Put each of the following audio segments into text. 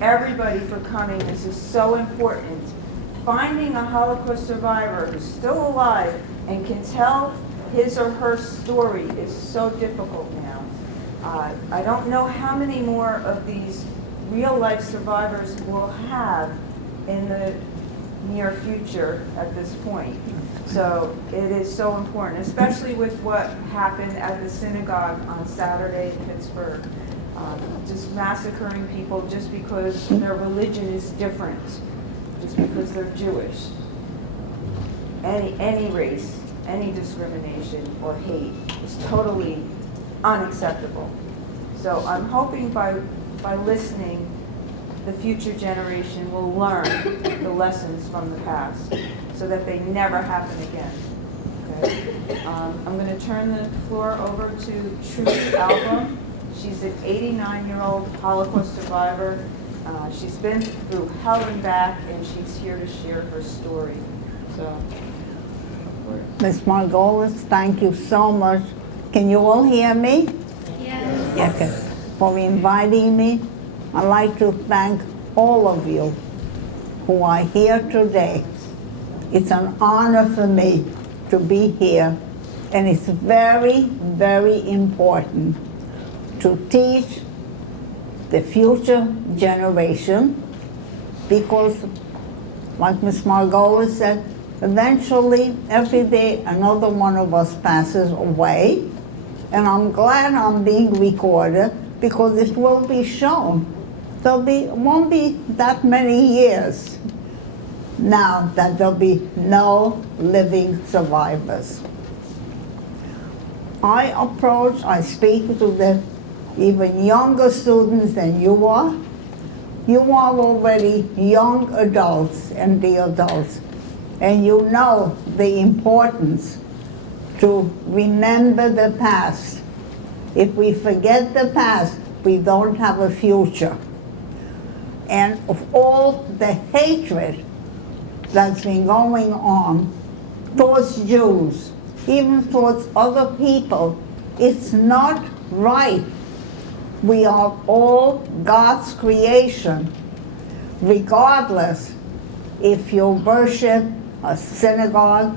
everybody for coming. This is so important. Finding a Holocaust survivor who's still alive and can tell his or her story is so difficult now. I don't know how many more of these real-life survivors we'll have in the near future at this point. So it is so important, especially with what happened at the synagogue on Saturday in Pittsburgh. Just massacring people just because their religion is different, just because they're Jewish. Any race, any discrimination or hate is totally unacceptable. So I'm hoping by listening, the future generation will learn the lessons from the past so that they never happen again. Okay? I'm going to turn the floor over to Trudy Album. She's an 89-year-old Holocaust survivor. She's been through hell and back, and she's here to share her story. So, Ms. Margolis, thank you so much. Can you all hear me? Yes. Yes. For inviting me. I'd like to thank all of you who are here today. It's an honor for me to be here, and it's very, very important to teach the future generation, because, like Ms. Margolis said, eventually, every day, another one of us passes away, and I'm glad I'm being recorded because it will be shown. Won't be that many years now that there'll be no living survivors. I speak to the even younger students than you are. You are already young adults and the adults, and you know the importance to remember the past. If we forget the past, we don't have a future. And of all the hatred that's been going on towards Jews, even towards other people, it's not right. We are all God's creation, regardless if you worship a synagogue,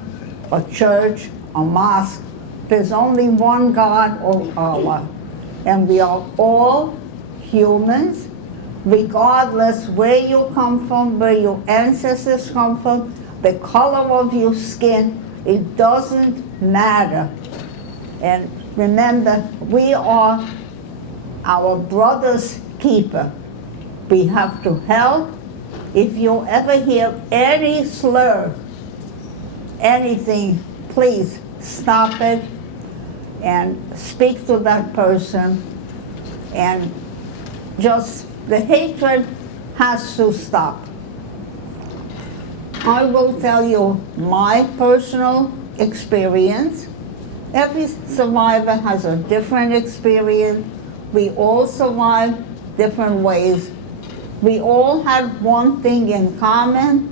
a church, a mosque. There's only one God or Allah, and we are all humans, regardless where you come from, where your ancestors come from, the color of your skin. It doesn't matter. And remember, we are our brother's keeper. We have to help. If you ever hear any slur, anything, please stop it and speak to that person. And just the hatred has to stop. I will tell you my personal experience. Every survivor has a different experience. We all survived different ways. We all had one thing in common.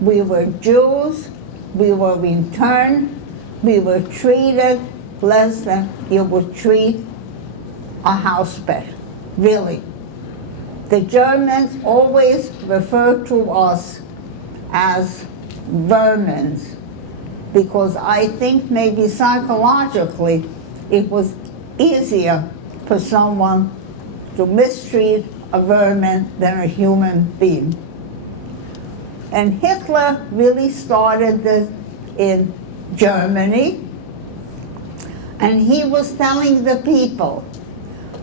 We were Jews. We were interned. We were treated less than you would treat a house pet, really. The Germans always referred to us as vermins, because I think maybe psychologically it was easier for someone to mistreat a vermin than a human being. And Hitler really started this in Germany, and he was telling the people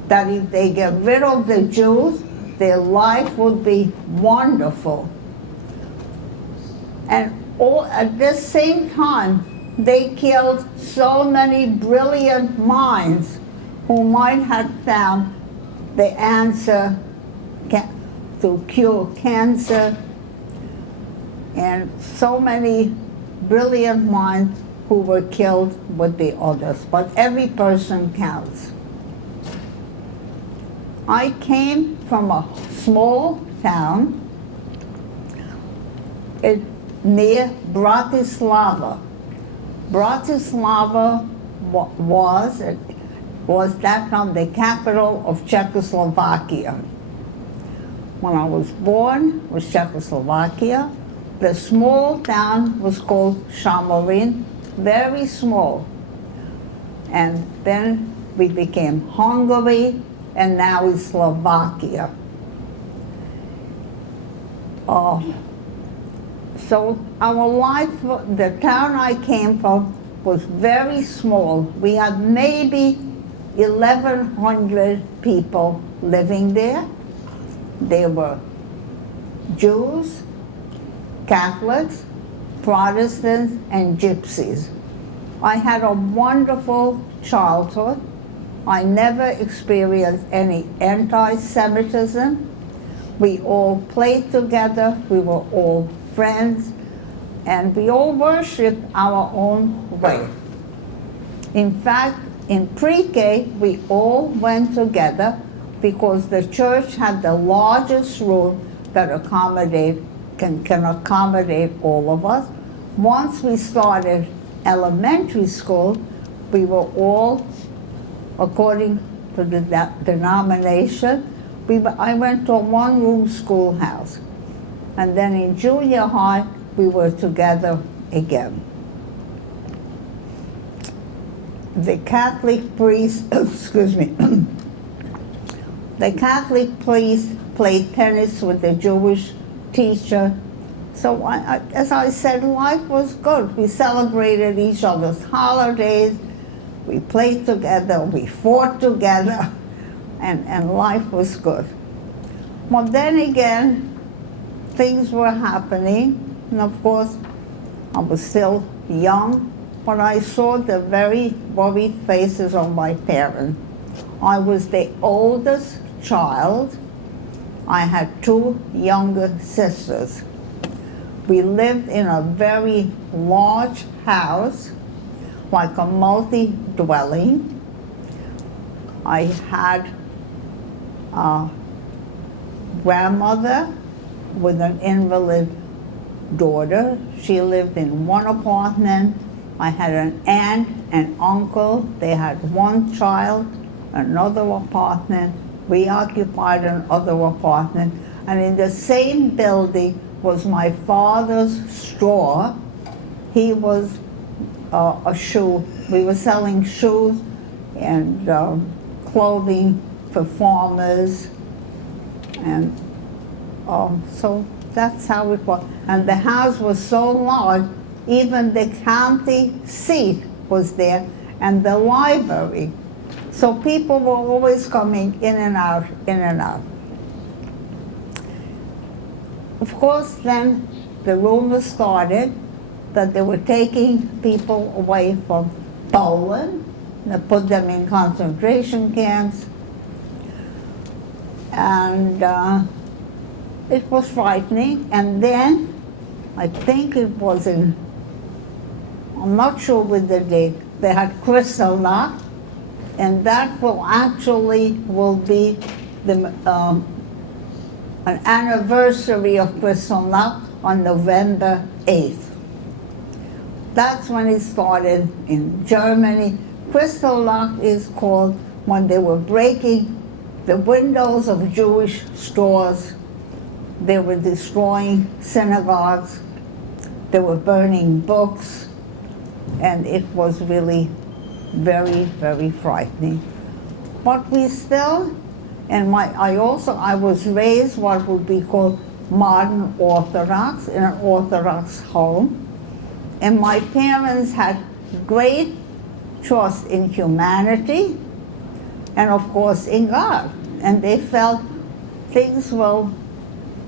that if they get rid of the Jews, their life would be wonderful. And all at the same time, they killed so many brilliant minds who might have found the answer to cure cancer, and so many brilliant minds who were killed with the others. But every person counts. I came from a small town near Bratislava. Bratislava was that from the capital of Czechoslovakia. when I was born was Czechoslovakia. The small town was called Šamorín, very small. And then we became Hungary, and now it's Slovakia. So our life, the town I came from was very small. We had maybe 1,100 people living there. They were Jews, Catholics, Protestants, and Gypsies. I had a wonderful childhood. I never experienced any anti-Semitism. We all played together, we were all friends, and we all worshiped our own way. In fact, in pre-K, we all went together because the church had the largest room that can accommodate all of us. Once we started elementary school, we were all, according to the denomination, I went to a one-room schoolhouse. And then in junior high, we were together again. The Catholic priest, excuse me, the Catholic priest played tennis with the Jewish teacher. So as I said, life was good. We celebrated each other's holidays. We played together, we fought together, and life was good. Well, then again, things were happening, and of course, I was still young, but I saw the very worried faces of my parents. I was the oldest child. I had two younger sisters. We lived in a very large house, like a multi-dwelling. I had a grandmother with an invalid daughter. She lived in one apartment. I had an aunt and uncle. They had one child, another apartment. We occupied another apartment. And in the same building was my father's store. He was a shoe. We were selling shoes and clothing for farmers. And so that's how it was. And the house was so large, even the county seat was there and the library. So people were always coming in and out, in and out. Of course, then the rumor started that they were taking people away from Poland. They put them in concentration camps. And it was frightening. And then, I think it was in, I'm not sure with the date, they had Kristallnacht, and that will be the an anniversary of Kristallnacht on November 8th. That's when it started in Germany. Kristallnacht is called when they were breaking the windows of Jewish stores. They were destroying synagogues. They were burning books. And it was really very, very frightening. But we still, and I was raised what would be called modern Orthodox, in an Orthodox home. And my parents had great trust in humanity and of course in God. And they felt things will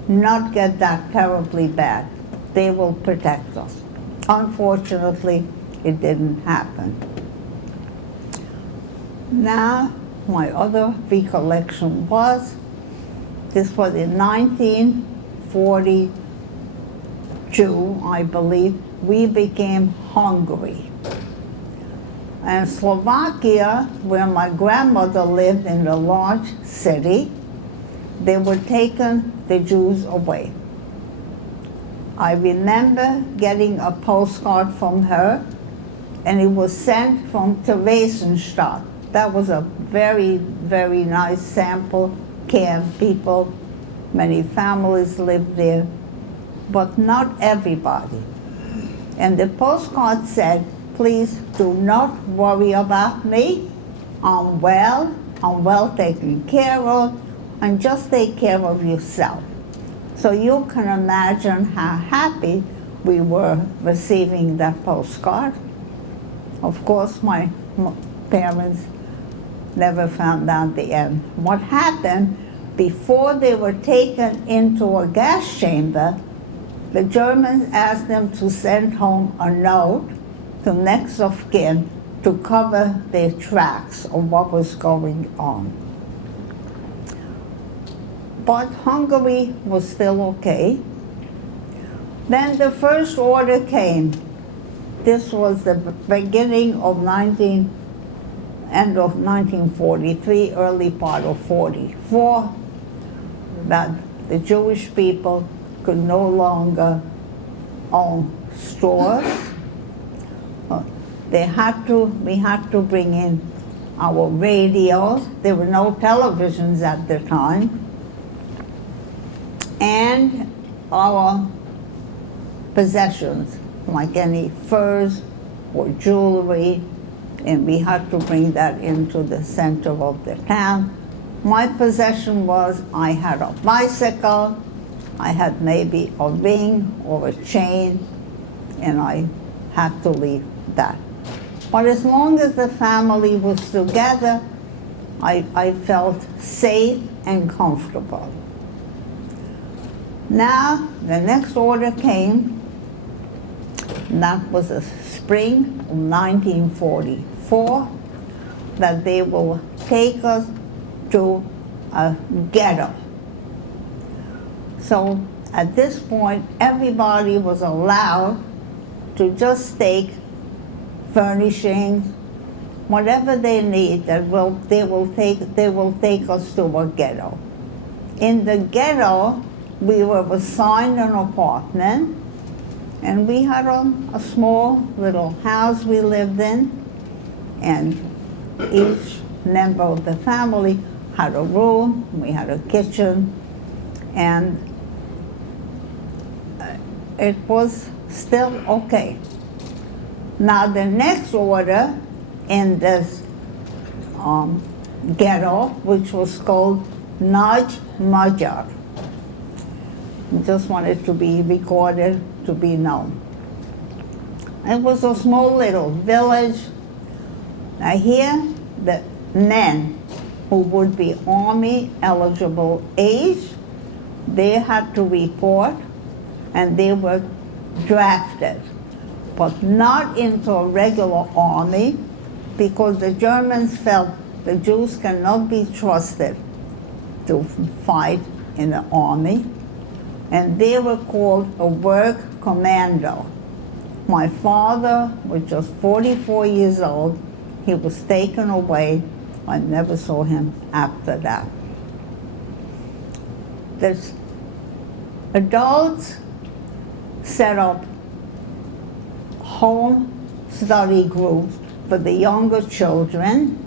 not get that terribly bad. They will protect us. Unfortunately, it didn't happen. Now, my other recollection was, this was in 1942, I believe, we became Hungary. And Slovakia, where my grandmother lived in the large city, they were taking the Jews away. I remember getting a postcard from her, and it was sent from Theresienstadt. That was a very, very nice sample camp. People Many families lived there, but not everybody. And the postcard said, please do not worry about me. I'm well taken care of, and just take care of yourself. So you can imagine how happy we were receiving that postcard. Of course, my parents never found out the end. What happened, before they were taken into a gas chamber, the Germans asked them to send home a note to next of kin to cover their tracks of what was going on. But Hungary was still okay. Then the first order came. This was the beginning of end of 1943, early part of 44, that the Jewish people could no longer own stores. We had to bring in our radios. There were no televisions at the time. And our possessions, like any furs or jewelry, and we had to bring that into the center of the town. My possession was, I had a bicycle, I had maybe a ring or a chain, and I had to leave that. But as long as the family was together, I felt safe and comfortable. Now, the next order came, and that was the spring of 1944, that they will take us to a ghetto. So at this point, everybody was allowed to just take furnishings, whatever they need, they will take us to a ghetto. In the ghetto, we were assigned an apartment, and we had a small little house we lived in, and each member of the family had a room, we had a kitchen, and it was still okay. Now the next order in this ghetto, which was called Nagy Magyar, just wanted to be recorded, to be known. It was a small little village. Now here, the men who would be Army eligible age, they had to report, and they were drafted, but not into a regular army, because the Germans felt the Jews cannot be trusted to fight in the army, and they were called a work commando. My father was just 44 years old. He was taken away. I never saw him after that. There's adults set up home study groups for the younger children.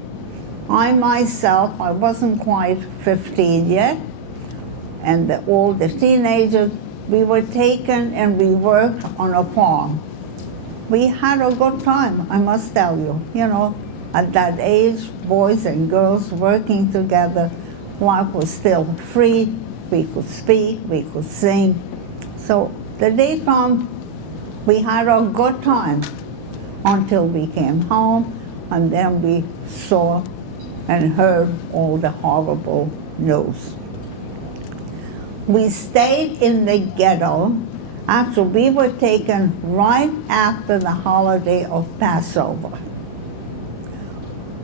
I myself, I wasn't quite 15 yet, and all the teenagers, we were taken and we worked on a farm. We had a good time, I must tell you. You know, at that age, boys and girls working together, life was still free. We could speak, we could sing. So the daytime, we had a good time until we came home, and then we saw and heard all the horrible news. We stayed in the ghetto after we were taken right after the holiday of Passover.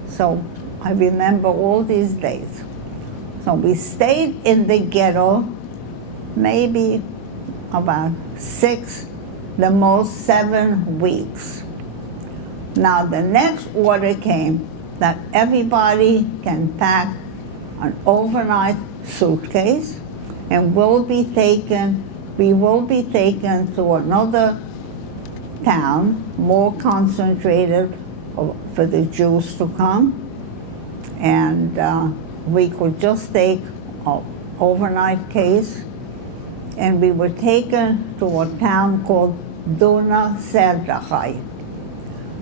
So I remember all these days. So we stayed in the ghetto maybe about 6, the most 7 weeks. Now the next order came that everybody can pack an overnight suitcase, and we will be taken to another town, more concentrated for the Jews to come, and we could just take overnight case, and we were taken to a town called Duna Serdachai.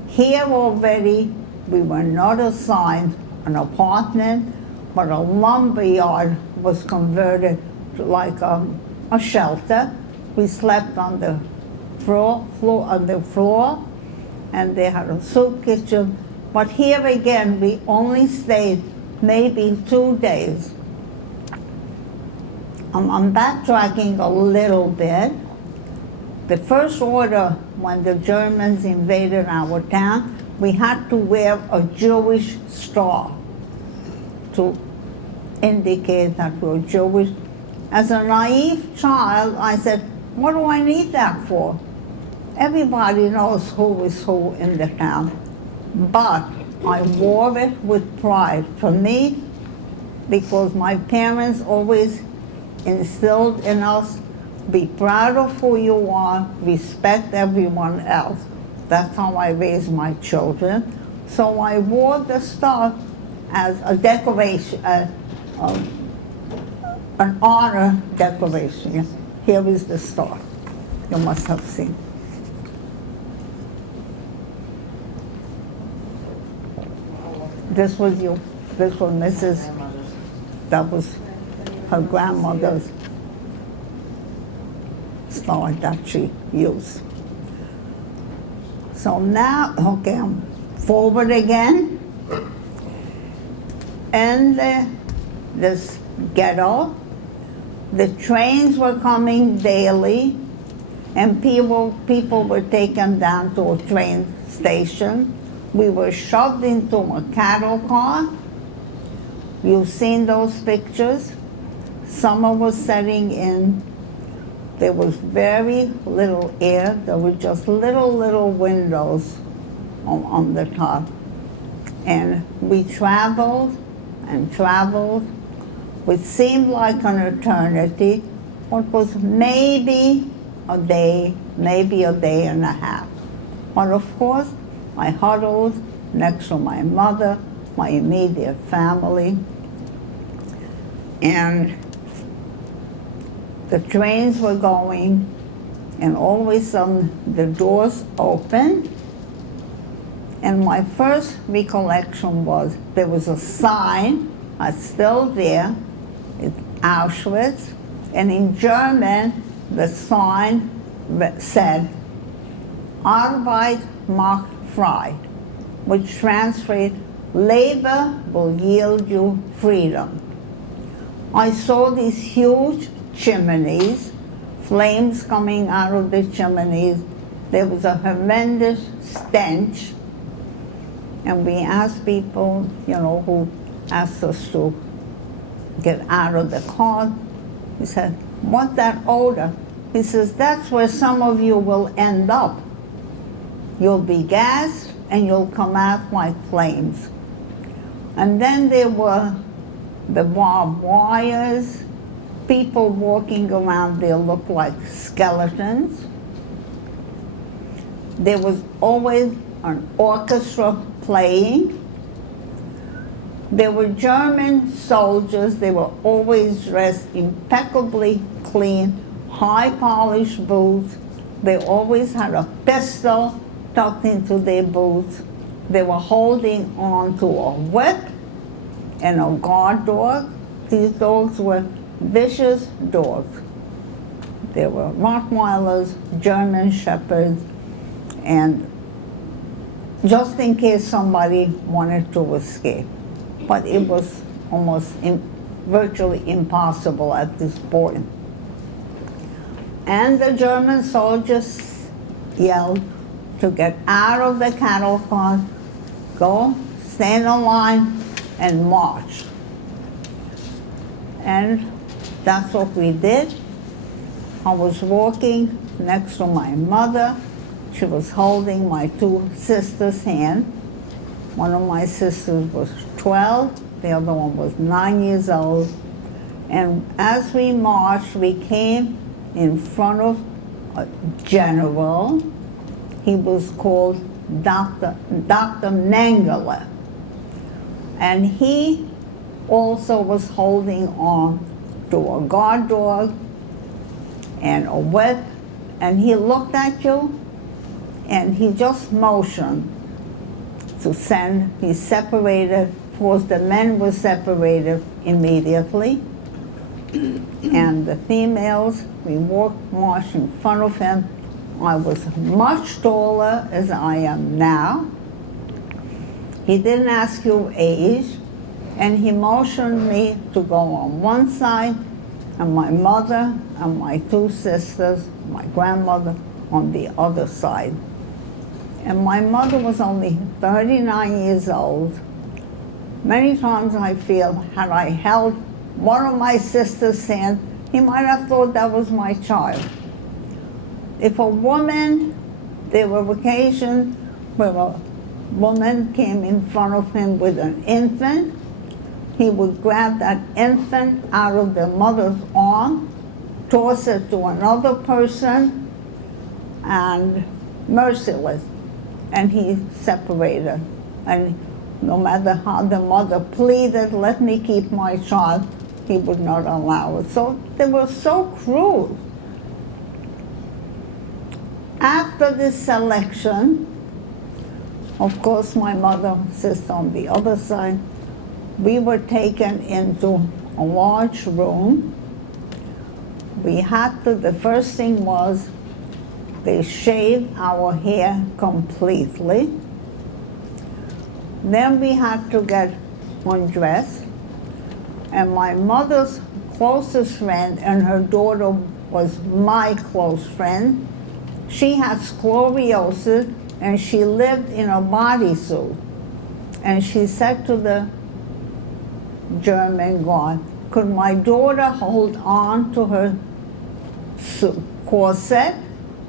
Here already, we were not assigned an apartment, but a lumber yard was converted to like a shelter. We slept on the floor, and they had a soup kitchen. But here again, we only stayed maybe 2 days. I'm backtracking a little bit. The first order, when the Germans invaded our town, we had to wear a Jewish star to indicate that we were Jewish. As a naive child, I said, what do I need that for? Everybody knows who is who in the town. But I wore it with pride. For me, because my parents always instilled in us, be proud of who you are, respect everyone else. That's how I raised my children. So I wore the star as a decoration, an honor decoration. Here is the star. You must have seen. This was you. This was Mrs. That was her grandmother's star that she used. So now, okay, I'm forward again. And this ghetto, the trains were coming daily, and people were taken down to a train station. We were shoved into a cattle car. You've seen those pictures. Summer was setting in. There was very little air. There were just little windows on the top. And we traveled and traveled, which seemed like an eternity, but was maybe a day and a half. But of course, I huddled next to my mother, my immediate family, and the trains were going, and all of a sudden the doors opened, and my first recollection was there was a sign, it's still there, it's Auschwitz, and in German the sign said, Arbeit macht frei, which translates, labor will yield you freedom. I saw these huge chimneys, flames coming out of the chimneys. There was a horrendous stench. And we asked people, who asked us to get out of the car. We said, what's that odor? He says, that's where some of you will end up. You'll be gassed and you'll come out like flames. And then there were the barbed wires, people walking around there looked like skeletons. There was always an orchestra playing. There were German soldiers, they were always dressed impeccably clean, high polished boots. They always had a pistol tucked into their boots. They were holding on to a whip and a guard dog. These dogs were vicious dogs. They were Rottweilers, German Shepherds, and just in case somebody wanted to escape. But it was almost virtually impossible at this point. And the German soldiers yelled to get out of the cattle car, go, stand in line, and march. And that's what we did. I was walking next to my mother. She was holding my two sisters' hand. One of my sisters was 12, the other one was 9 years old. And as we marched, we came in front of a general. He was called Dr. Mengele. And he also was holding on to a guard dog and a whip, and he looked at you and he just motioned to send. He separated. Of course, the men were separated immediately, and the females, we marched in front of him. I was much taller as I am now. He didn't ask your age, and he motioned me to go on one side, and my mother and my two sisters, my grandmother, on the other side. And my mother was only 39 years old. Many times I feel, had I held one of my sister's hand, he might have thought that was my child. If a woman, there were occasions where a woman came in front of him with an infant, he would grab that infant out of the mother's arm, toss it to another person, and merciless. And he separated. And no matter how the mother pleaded, let me keep my child, he would not allow it. So they were so cruel. After this selection, of course my mother sits on the other side, we were taken into a large room. We had to, the first thing was, they shaved our hair completely. Then we had to get undressed. And my mother's closest friend, and her daughter was my close friend, she had scoliosis and she lived in a bodysuit. And she said to the German guard, could my daughter hold on to her corset?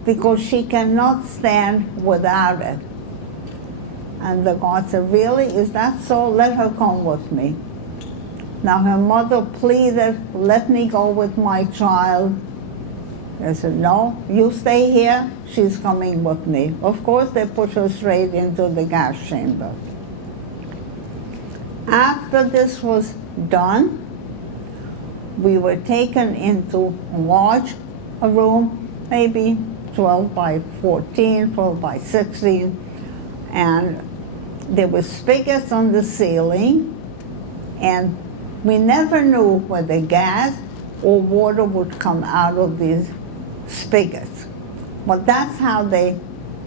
Because she cannot stand without it. And the guard said, really, is that so? Let her come with me. Now her mother pleaded, let me go with my child. They said, no, you stay here, she's coming with me. Of course, they put her straight into the gas chamber. After this was done, we were taken into a large room, maybe 12 by 14, 12 by 16, and there were spigots on the ceiling, and we never knew whether gas or water would come out of these spigots. But that's how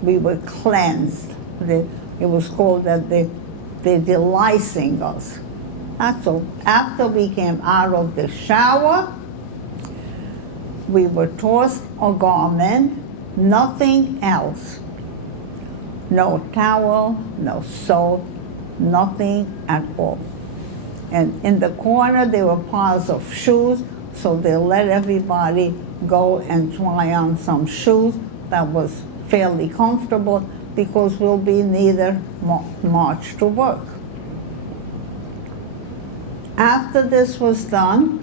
we were cleansed. It was called that they're delicing us. That's all. After we came out of the shower, we were tossed a garment, nothing else. No towel, no soap, nothing at all. And in the corner, there were piles of shoes, so they let everybody go and try on some shoes that was fairly comfortable, because we'll be neither march to work. After this was done,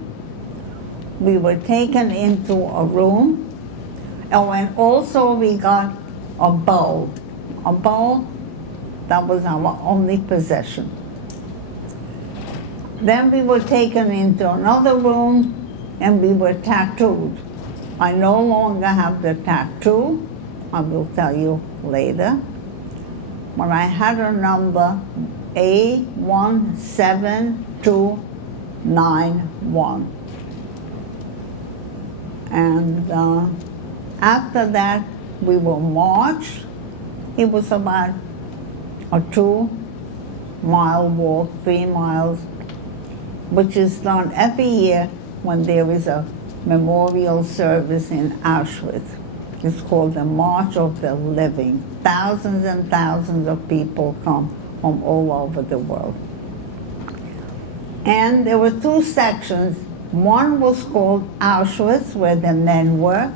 we were taken into a room, and also we got a bowl. A bowl, that was our only possession. Then we were taken into another room and we were tattooed. I no longer have the tattoo, I will tell you later. But I had a number A17291. And after that, we were marched. It was about a 2-mile walk, 3 miles, which is done every year when there is a memorial service in Auschwitz. It's called the March of the Living. Thousands and thousands of people come from all over the world. And there were 2 sections. One was called Auschwitz, where the men were.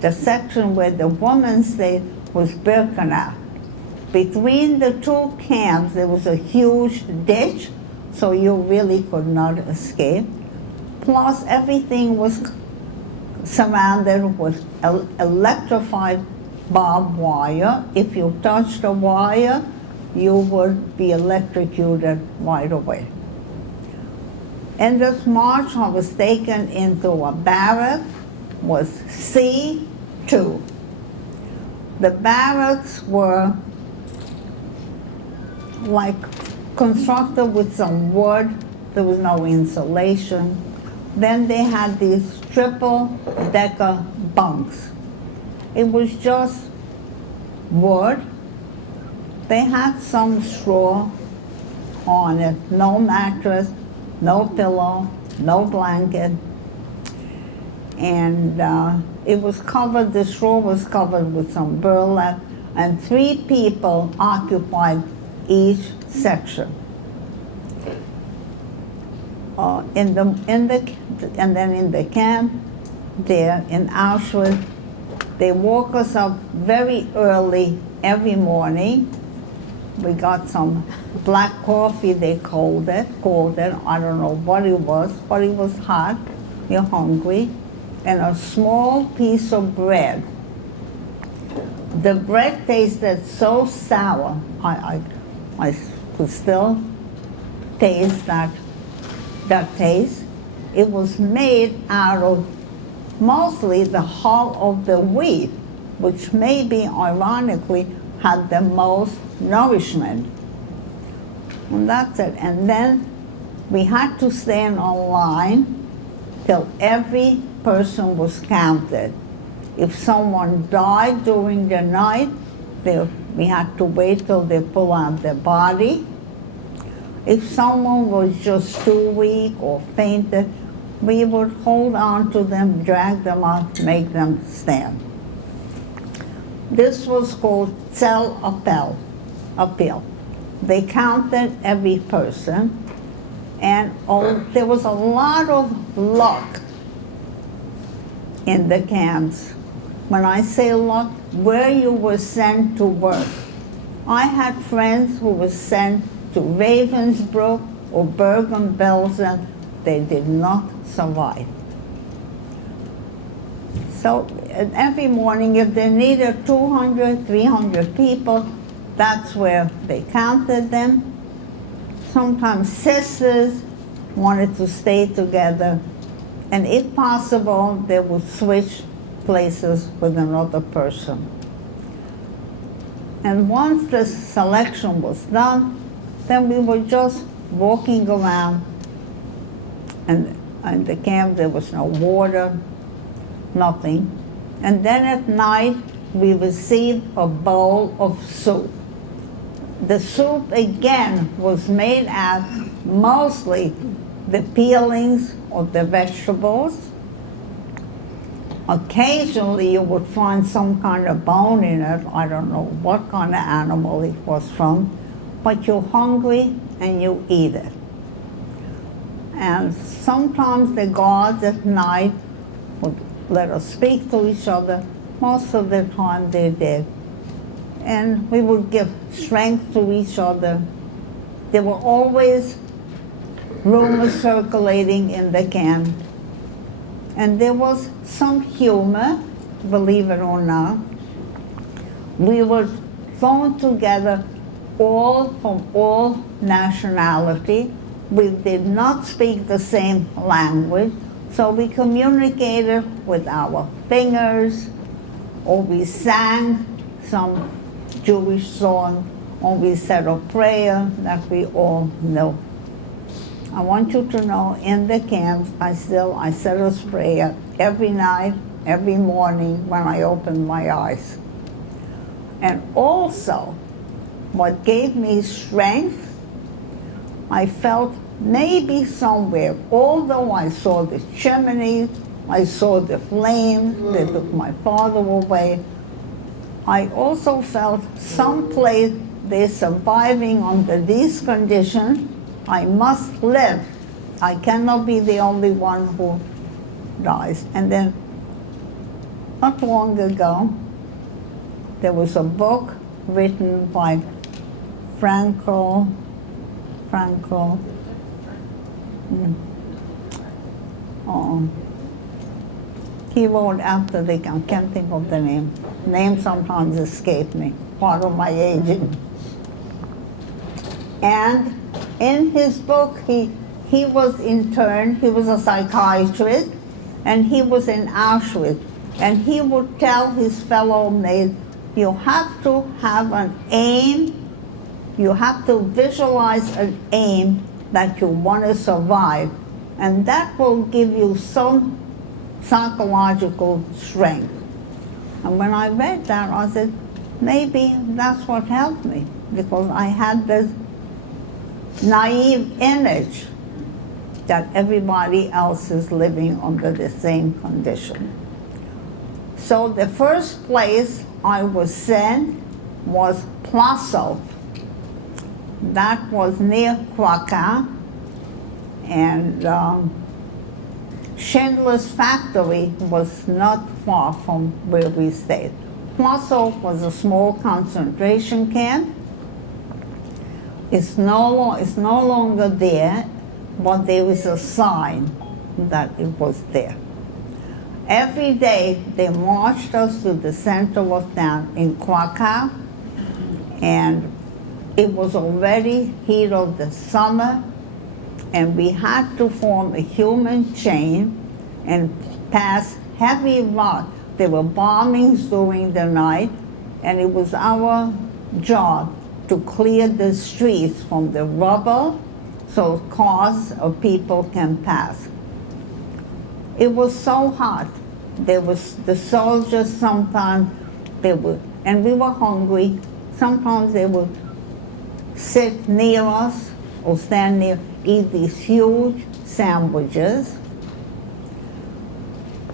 The section where the women stayed was Bergen. Between the 2 camps, there was a huge ditch, so you really could not escape. Plus, everything was surrounded with electrified barbed wire. If you touched the wire, you would be electrocuted right away. In this march, I was taken into a barrack, was C2. The barracks were like constructed with some wood. There was no insulation. Then they had these triple-decker bunks. It was just wood. They had some straw on it, no mattress, no pillow, no blanket. And it was covered, the straw was covered with some burlap, and 3 people occupied each section. And then in the camp there in Auschwitz, they woke us up very early every morning. We got some black coffee, they called it. I don't know what it was, but it was hot, you're hungry, and a small piece of bread. The bread tasted so sour, I could still taste that taste. It was made out of mostly the hull of the wheat, which maybe ironically had the most nourishment. And that's it. And then we had to stand on line till every person was counted. If someone died during the night, we had to wait till they pull out their body. If someone was just too weak or fainted, we would hold on to them, drag them up, make them stand. This was called cell appeal. They counted every person, and there was a lot of luck in the camps. When I say luck, where you were sent to work. I had friends who were sent to Ravensbrück or Bergen, Belgium. They did not survive. So every morning, if they needed 200, 300 people, that's where they counted them. Sometimes sisters wanted to stay together, and if possible, they would switch places with another person. And once the selection was done, then we were just walking around, and in the camp there was no water, nothing. And then at night, we received a bowl of soup. The soup, again, was made out mostly the peelings of the vegetables. Occasionally, you would find some kind of bone in it. I don't know what kind of animal it was from, but you're hungry and you eat it. And sometimes the guards at night would let us speak to each other. Most of the time they did. And we would give strength to each other. There were always rumors circulating in the camp. And there was some humor, believe it or not. We were thrown together all from all nationality. We did not speak the same language, so we communicated with our fingers, or we sang some Jewish song, or we said a prayer that we all know. I want you to know, in the camps, I said a prayer every night, every morning when I opened my eyes. And also, what gave me strength, I felt maybe somewhere, although I saw the chimney, I saw the flames, they took my father away, I also felt someplace they're surviving under these conditions. I must live. I cannot be the only one who dies. And then, not long ago, there was a book written by Franco. He wrote after I can't think of the name. Names sometimes escape me, part of my aging. And in his book, he he was interned, he was a psychiatrist, and he was in Auschwitz. And he would tell his fellow mates, you have to have an aim, you have to visualize an aim that you want to survive, and that will give you some psychological strength. And when I read that, I said, maybe that's what helped me, because I had this naive image that everybody else is living under the same condition. So the first place I was sent was Plaszow. That was near Krakow, and Schindler's factory was not far from where we stayed. Plaszow was a small concentration camp. It's no longer there, but there is a sign that it was there. Every day they marched us to the center of town in Krakow, and it was already heat of the summer, and we had to form a human chain and pass heavy rock. There were bombings during the night, and it was our job to clear the streets from the rubble so cars or people can pass. It was so hot. There was the soldiers sometimes, and we were hungry. Sometimes they would sit near us or stand near, eat these huge sandwiches.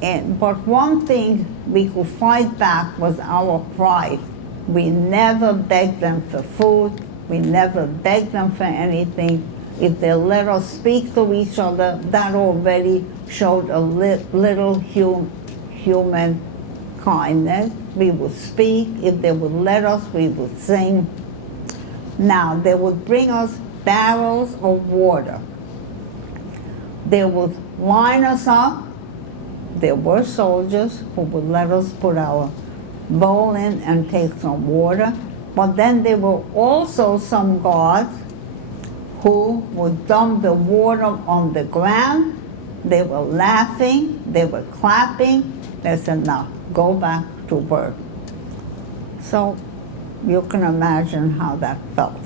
But one thing we could fight back was our pride. We never begged them for food. We never begged them for anything. If they let us speak to each other, that already showed a little human kindness. We would speak. If they would let us, we would sing. Now, they would bring us barrels of water. They would line us up. There were soldiers who would let us put our bowl in and take some water. But then there were also some guards who would dump the water on the ground. They were laughing, they were clapping. They said, now, go back to work. So you can imagine how that felt.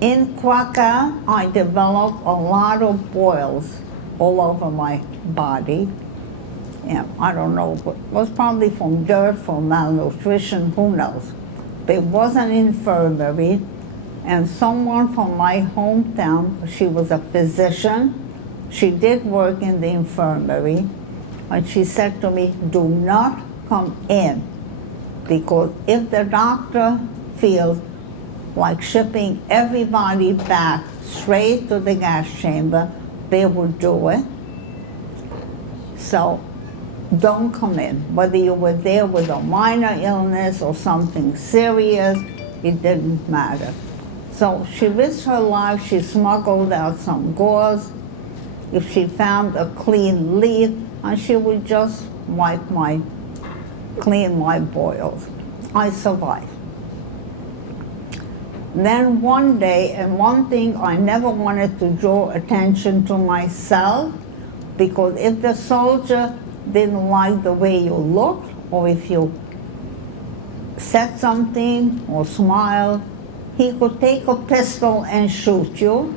In Krakow, I developed a lot of boils all over my body. And I don't know, it was probably from dirt, from malnutrition, who knows. There was an infirmary, and someone from my hometown, she was a physician, she did work in the infirmary, and she said to me, do not come in, because if the doctor feels like shipping everybody back straight to the gas chamber, they would do it. So don't come in. Whether you were there with a minor illness or something serious, it didn't matter. So she risked her life. She smuggled out some gauze. If she found a clean leaf, and she would just clean my boils. I survived. Then one day, and one thing, I never wanted to draw attention to myself, because if the soldier didn't like the way you looked, or if you said something or smiled, he could take a pistol and shoot you.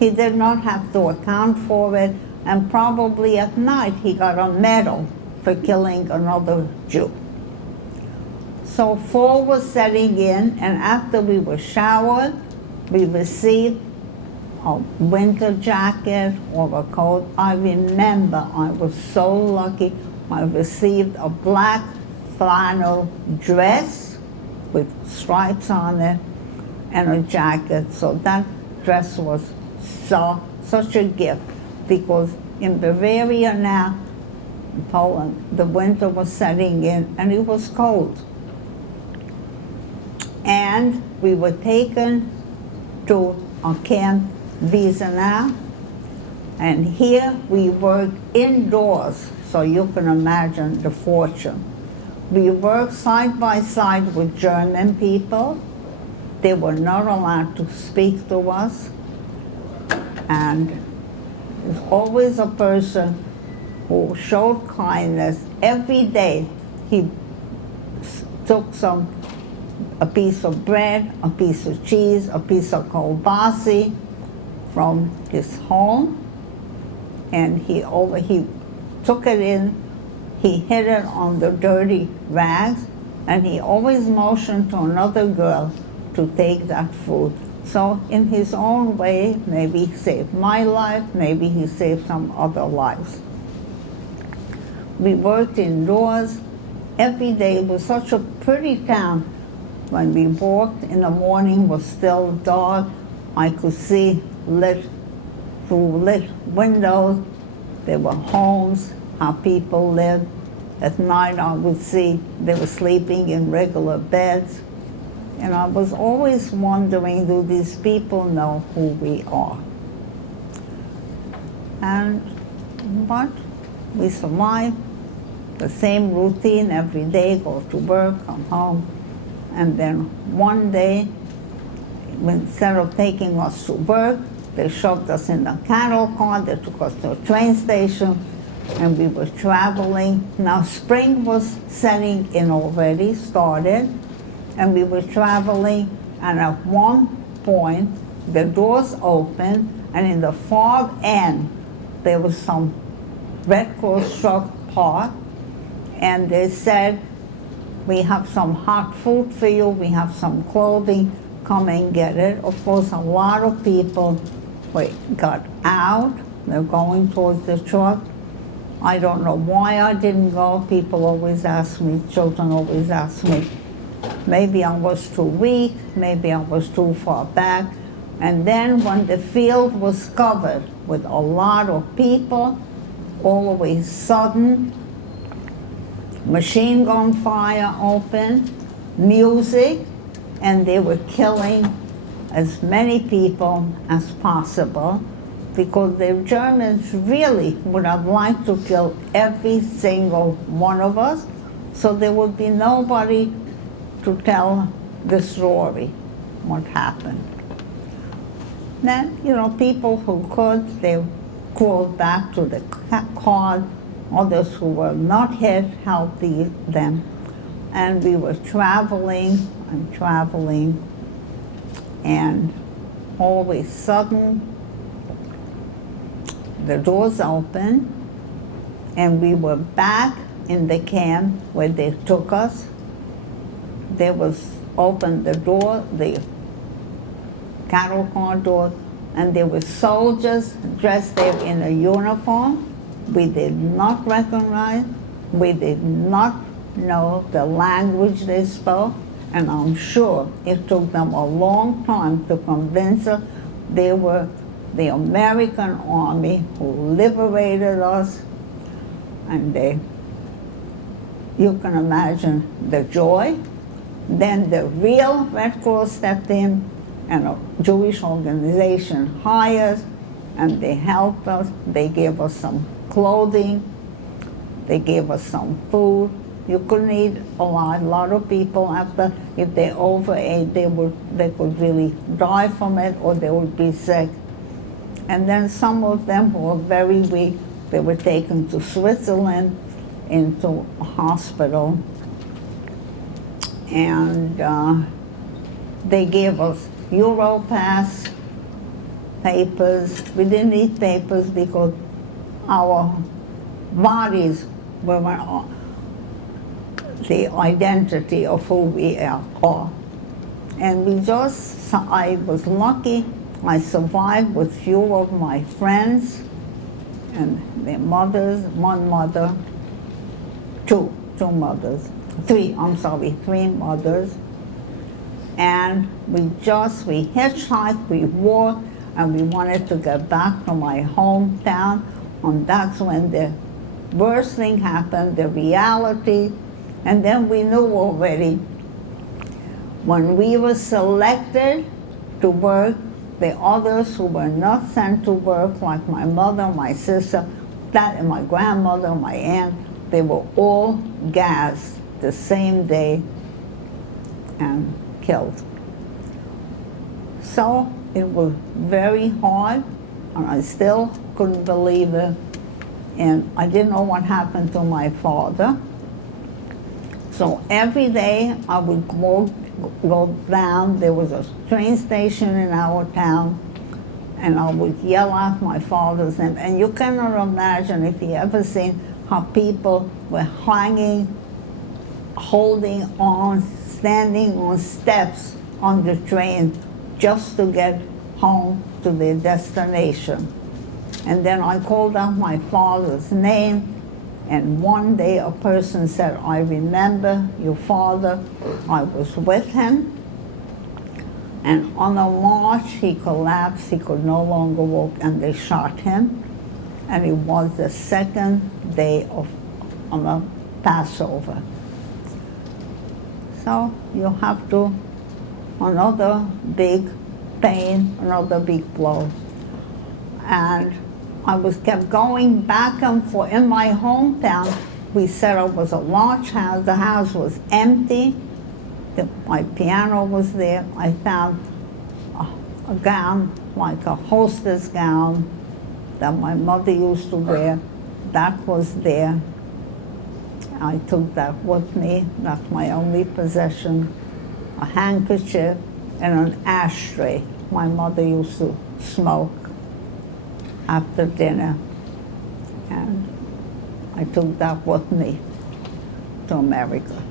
He did not have to account for it, and probably at night he got a medal for killing another Jew. So fall was setting in, and after we were showered, we received a winter jacket or a coat. I remember I was so lucky. I received a black flannel dress with stripes on it and a jacket. So that dress was such a gift, because in Bavaria now, in Poland, the winter was setting in and it was cold. And we were taken to a camp Wiesenau, and here we worked indoors, so you can imagine the fortune. We worked side by side with German people. They were not allowed to speak to us. And there's always a person who showed kindness. Every day he took a piece of bread, a piece of cheese, a piece of kielbasa from his home, and he took it in, he hid it on the dirty rags, and he always motioned to another girl to take that food. So in his own way, maybe he saved my life, maybe he saved some other lives. We worked indoors every day. It was such a pretty town. When we walked in the morning, it was still dark. I could see through lit windows. There were homes, how people lived. At night I would see they were sleeping in regular beds. And I was always wondering, do these people know who we are? But we survived the same routine every day, go to work, come home. And then one day, instead of taking us to work, they shoved us in a cattle car, they took us to a train station, and we were traveling. Now spring was setting in already, started, and we were traveling, and at one point, the doors opened, and in the far end, there was some Red Cross truck parked, and they said, we have some hot food for you, we have some clothing, come and get it. Of course, a lot of people got out, they're going towards the truck. I don't know why I didn't go. People always ask me, children always ask me. Maybe I was too weak, maybe I was too far back. And then when the field was covered with a lot of people, all of a sudden, machine gun fire opened, music, and they were killing as many people as possible, because the Germans really would have liked to kill every single one of us, so there would be nobody to tell the story, what happened. Then, people who could, they crawled back to the car. Others who were not hit helped them. And we were traveling and traveling, and all of a sudden, the doors opened, and we were back in the camp where they took us. They opened the door, the cattle car door, and there were soldiers dressed there in a uniform. We did not recognize, we did not know the language they spoke, and I'm sure it took them a long time to convince us they were the American army who liberated us. And you can imagine the joy. Then the real Red Cross stepped in, and a Jewish organization hired, and they helped us. They gave us some clothing, they gave us some food. You couldn't eat a lot. A lot of people, after, if they overate, they could really die from it, or they would be sick. And then some of them who were very weak, they were taken to Switzerland into a hospital. And they gave us Europass papers. We didn't need papers because our bodies were the identity of who we are. And I was lucky. I survived with few of my friends and their mothers, three mothers. And we hitchhiked, we walked, and we wanted to get back to my hometown. And that's when the worst thing happened, the reality. And then we knew already, when we were selected to work, the others who were not sent to work, like my mother, my sister, and my grandmother, my aunt, they were all gassed the same day and killed. So it was very hard. and I still couldn't believe it. And I didn't know what happened to my father. So every day I would go down. There was a train station in our town, and I would yell out my father's name. And you cannot imagine, if you ever seen how people were hanging, holding on, standing on steps on the train just to get home to their destination. And then I called out my father's name, and one day a person said, "I remember your father, I was with him." And on a march, he collapsed, he could no longer walk, and they shot him. And it was the second day on the Passover. So you have to, another big pain, another big blow. And I was kept going back and forth. In my hometown, we said it was a large house. The house was empty. My piano was there. I found a gown, like a hostess gown that my mother used to wear. That was there. I took that with me. That's my only possession. A handkerchief and an ashtray. My mother used to smoke after dinner. And I took that with me to America.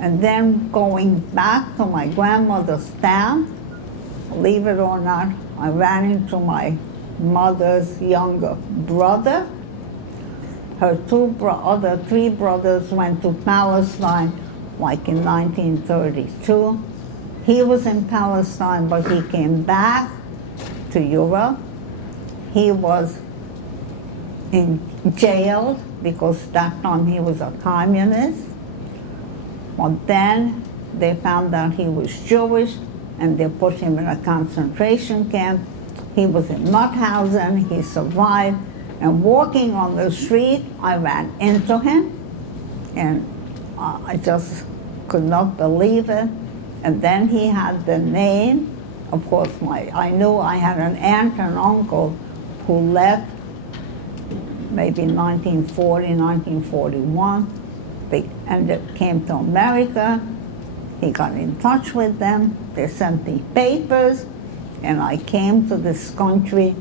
And then going back to my grandmother's town, believe it or not, I ran into my mother's younger brother. Her other three brothers went to Palestine like in 1932. He was in Palestine, but he came back to Europe. He was in jail because that time he was a communist. But then they found out he was Jewish, and they put him in a concentration camp. He was in Mauthausen, he survived, and walking on the street, I ran into him, and I just could not believe it. And then he had the name, of course, I knew I had an aunt and uncle who left maybe 1940, 1941. They came to America. He got in touch with them. They sent me papers, and I came to this country.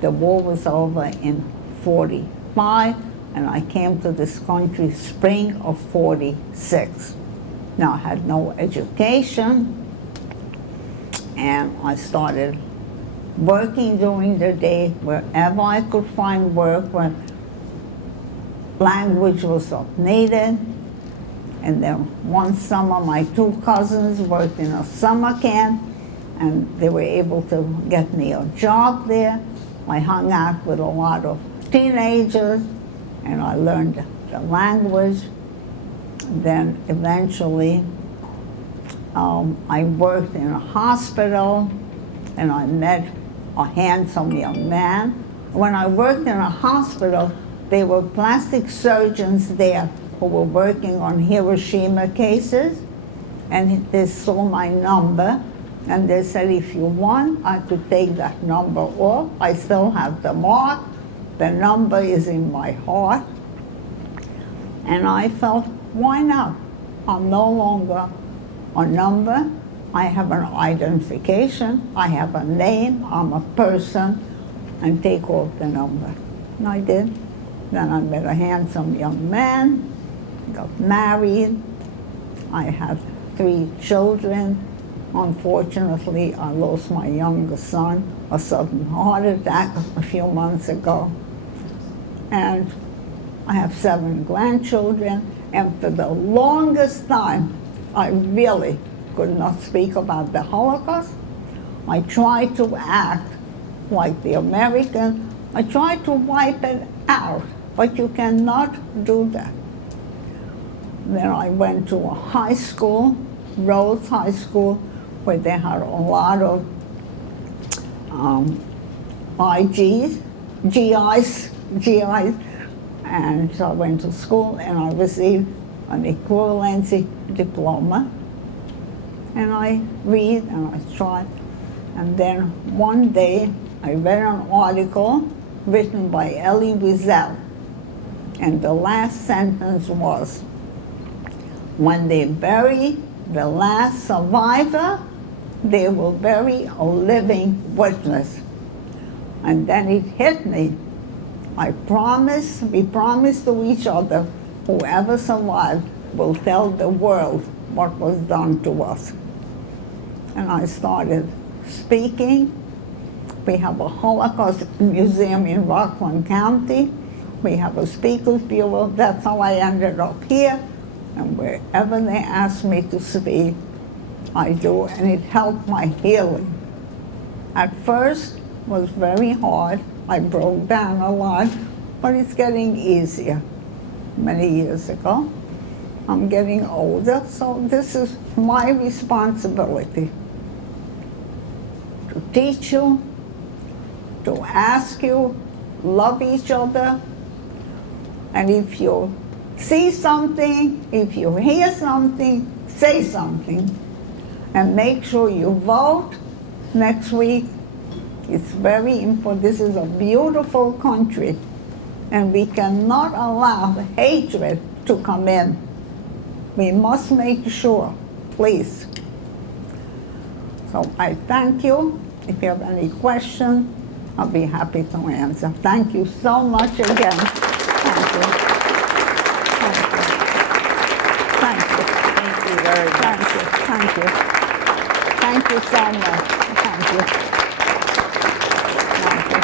The war was over in 45, and I came to this country spring of 46. Now, I had no education, and I started working during the day wherever I could find work, where language was not needed. And then one summer, my two cousins worked in a summer camp, and they were able to get me a job there. I hung out with a lot of teenagers, and I learned the language. Then eventually, I worked in a hospital, and I met a handsome young man. When I worked in a hospital, there were plastic surgeons there who were working on Hiroshima cases, and they saw my number, and they said, if you want, I could take that number off. I still have the mark. The number is in my heart. And I felt, why not? I'm no longer a number. I have an identification. I have a name. I'm a person. And take off the number. And I did. Then I met a handsome young man, got married. I had 3 children. Unfortunately, I lost my youngest son, a sudden heart attack a few months ago. And I have 7 grandchildren. And for the longest time, I really could not speak about the Holocaust. I tried to act like the American. I tried to wipe it out, but you cannot do that. Then I went to a high school, Rhodes High School, where they had a lot of GIs, and so I went to school and I received an equivalency diploma. And I read and I try. And then one day I read an article written by Elie Wiesel, and the last sentence was, when they bury the last survivor, they will bury a living witness. And then it hit me. We promised to each other, whoever survived will tell the world what was done to us. And I started speaking. We have a Holocaust museum in Rockland County. We have a speakers bureau. That's how I ended up here. And wherever they ask me to speak, I do, and it helped my healing. At first, it was very hard. I broke down a lot, but it's getting easier. Many years ago. I'm getting older, so this is my responsibility. To teach you, to ask you, love each other, and if you see something, if you hear something, say something, and make sure you vote next week. It's very important. This is a beautiful country, and we cannot allow hatred to come in. We must make sure, please. So I thank you. If you have any questions, I'll be happy to answer. Thank you so much again. Thank you. Thank you. Thank you very much. Thank you. Thank you. Thank you so much. Thank you. Thank you.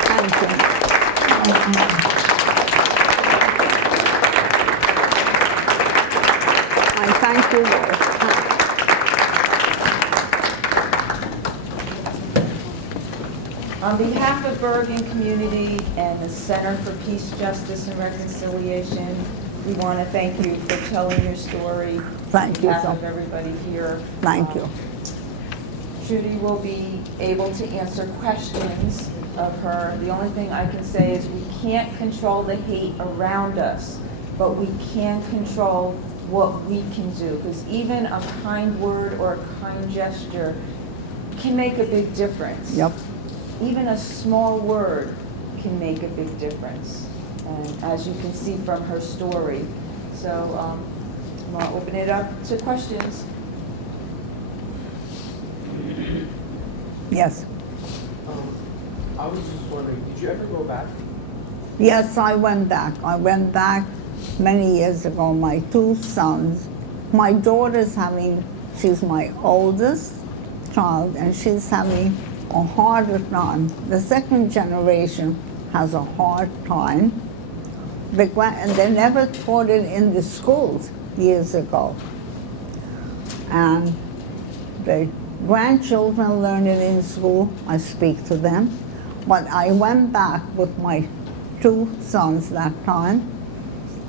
Thank you. I thank you, Lord. On behalf of Bergen Community and the Center for Peace, Justice, and Reconciliation, we want to thank you for telling your story. Thank you On behalf so of everybody here. Thank you. Trudy will be able to answer questions of her. The only thing I can say is we can't control the hate around us, but we can control what we can do. Because even a kind word or a kind gesture can make a big difference. Yep. Even a small word can make a big difference, and as you can see from her story. So I'm going to open it up to questions. Yes. I was just wondering, did you ever go back? Yes, I went back. I went back many years ago. My two sons, my daughter's she's my oldest child, and she's having a harder time. The second generation has a hard time. And they never taught it in the schools years ago. And the grandchildren learn it in school. I speak to them. But I went back with my two sons that time,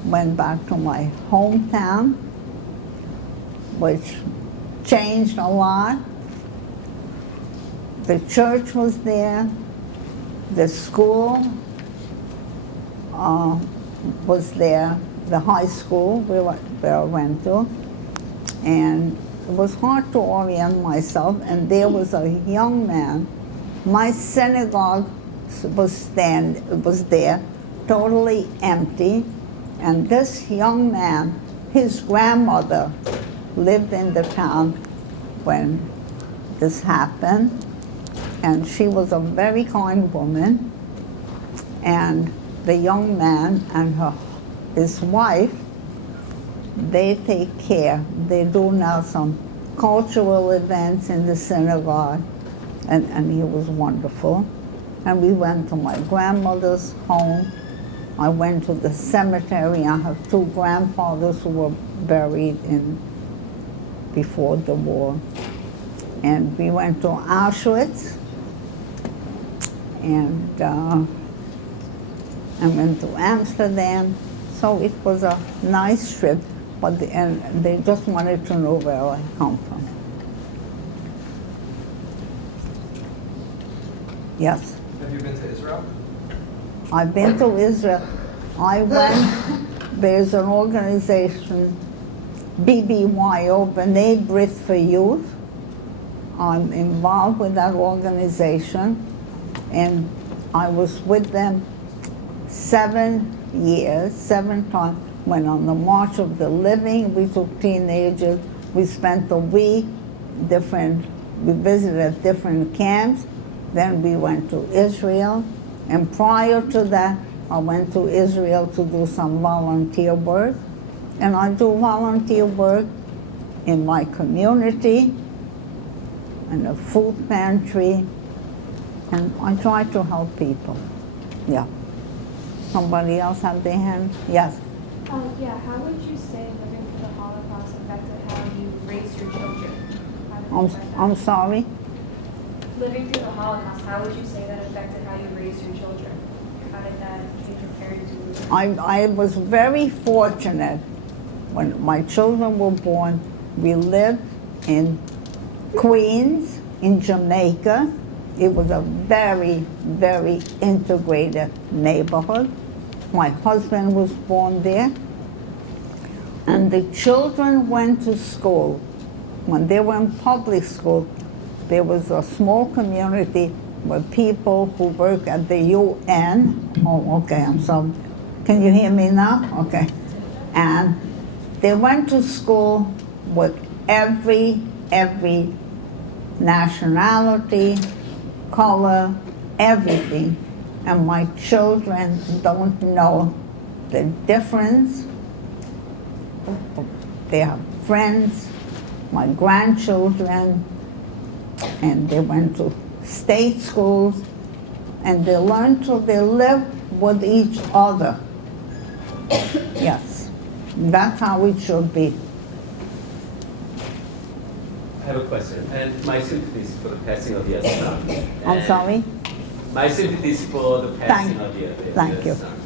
went back to my hometown, which changed a lot. The church was there, the school was there, the high school where I went to, and it was hard to orient myself, and there was a young man. My synagogue was there, totally empty, and this young man, his grandmother lived in the town when this happened, and she was a very kind woman, and the young man and his wife, they take care. They do now some cultural events in the synagogue, and he was wonderful. And we went to my grandmother's home. I went to the cemetery. I have two grandfathers who were buried before the war. And we went to Auschwitz, and I went to Amsterdam. So it was a nice trip, but they just wanted to know where I come from. Yes. Have you been to Israel? I've been to Israel. There's an organization, BBYO, B'nai Brit for Youth, I'm involved with that organization, and I was with them 7 years, 7 times. Went on the March of the Living, we took teenagers, we spent a week, we visited different camps, then we went to Israel, and prior to that, I went to Israel to do some volunteer work, and I do volunteer work in my community, in a food pantry, and I try to help people. Yeah. Somebody else have their hand? Yes. Yeah, how would you say living through the Holocaust affected how you raised your children? How did you affect that? I'm sorry? Living through the Holocaust, how would you say that affected how you raised your children? How did that change your parenting? I was very fortunate when my children were born. We lived in Queens, in Jamaica. It was a very, very integrated neighborhood. My husband was born there. And the children went to school. When they were in public school, there was a small community with people who work at the UN. Oh, okay, I'm sorry. Can you hear me now? Okay. And they went to school with every nationality, color, everything. And my children don't know the difference. They have friends, my grandchildren, and they went to state schools, and they learned to live with each other. Yes, that's how it should be. I have a question, and my sympathies for the passing of your son. I'm sorry? My sympathies for the passing of your Thank son.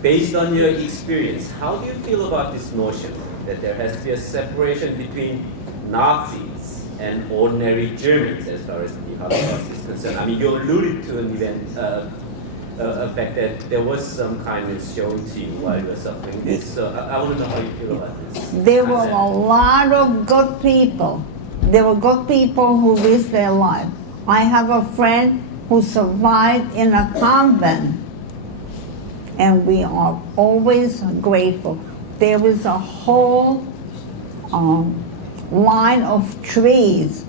Based on your experience, how do you feel about this notion that there has to be a separation between Nazis and ordinary Germans as far as the Holocaust is concerned? I mean, you alluded to an event, a fact that there was some kindness shown to you while you were suffering this. So I want to know how you feel about this. There were a lot of good people. There were good people who risked their life. I have a friend who survived in a convent, and we are always grateful. There is a whole line of trees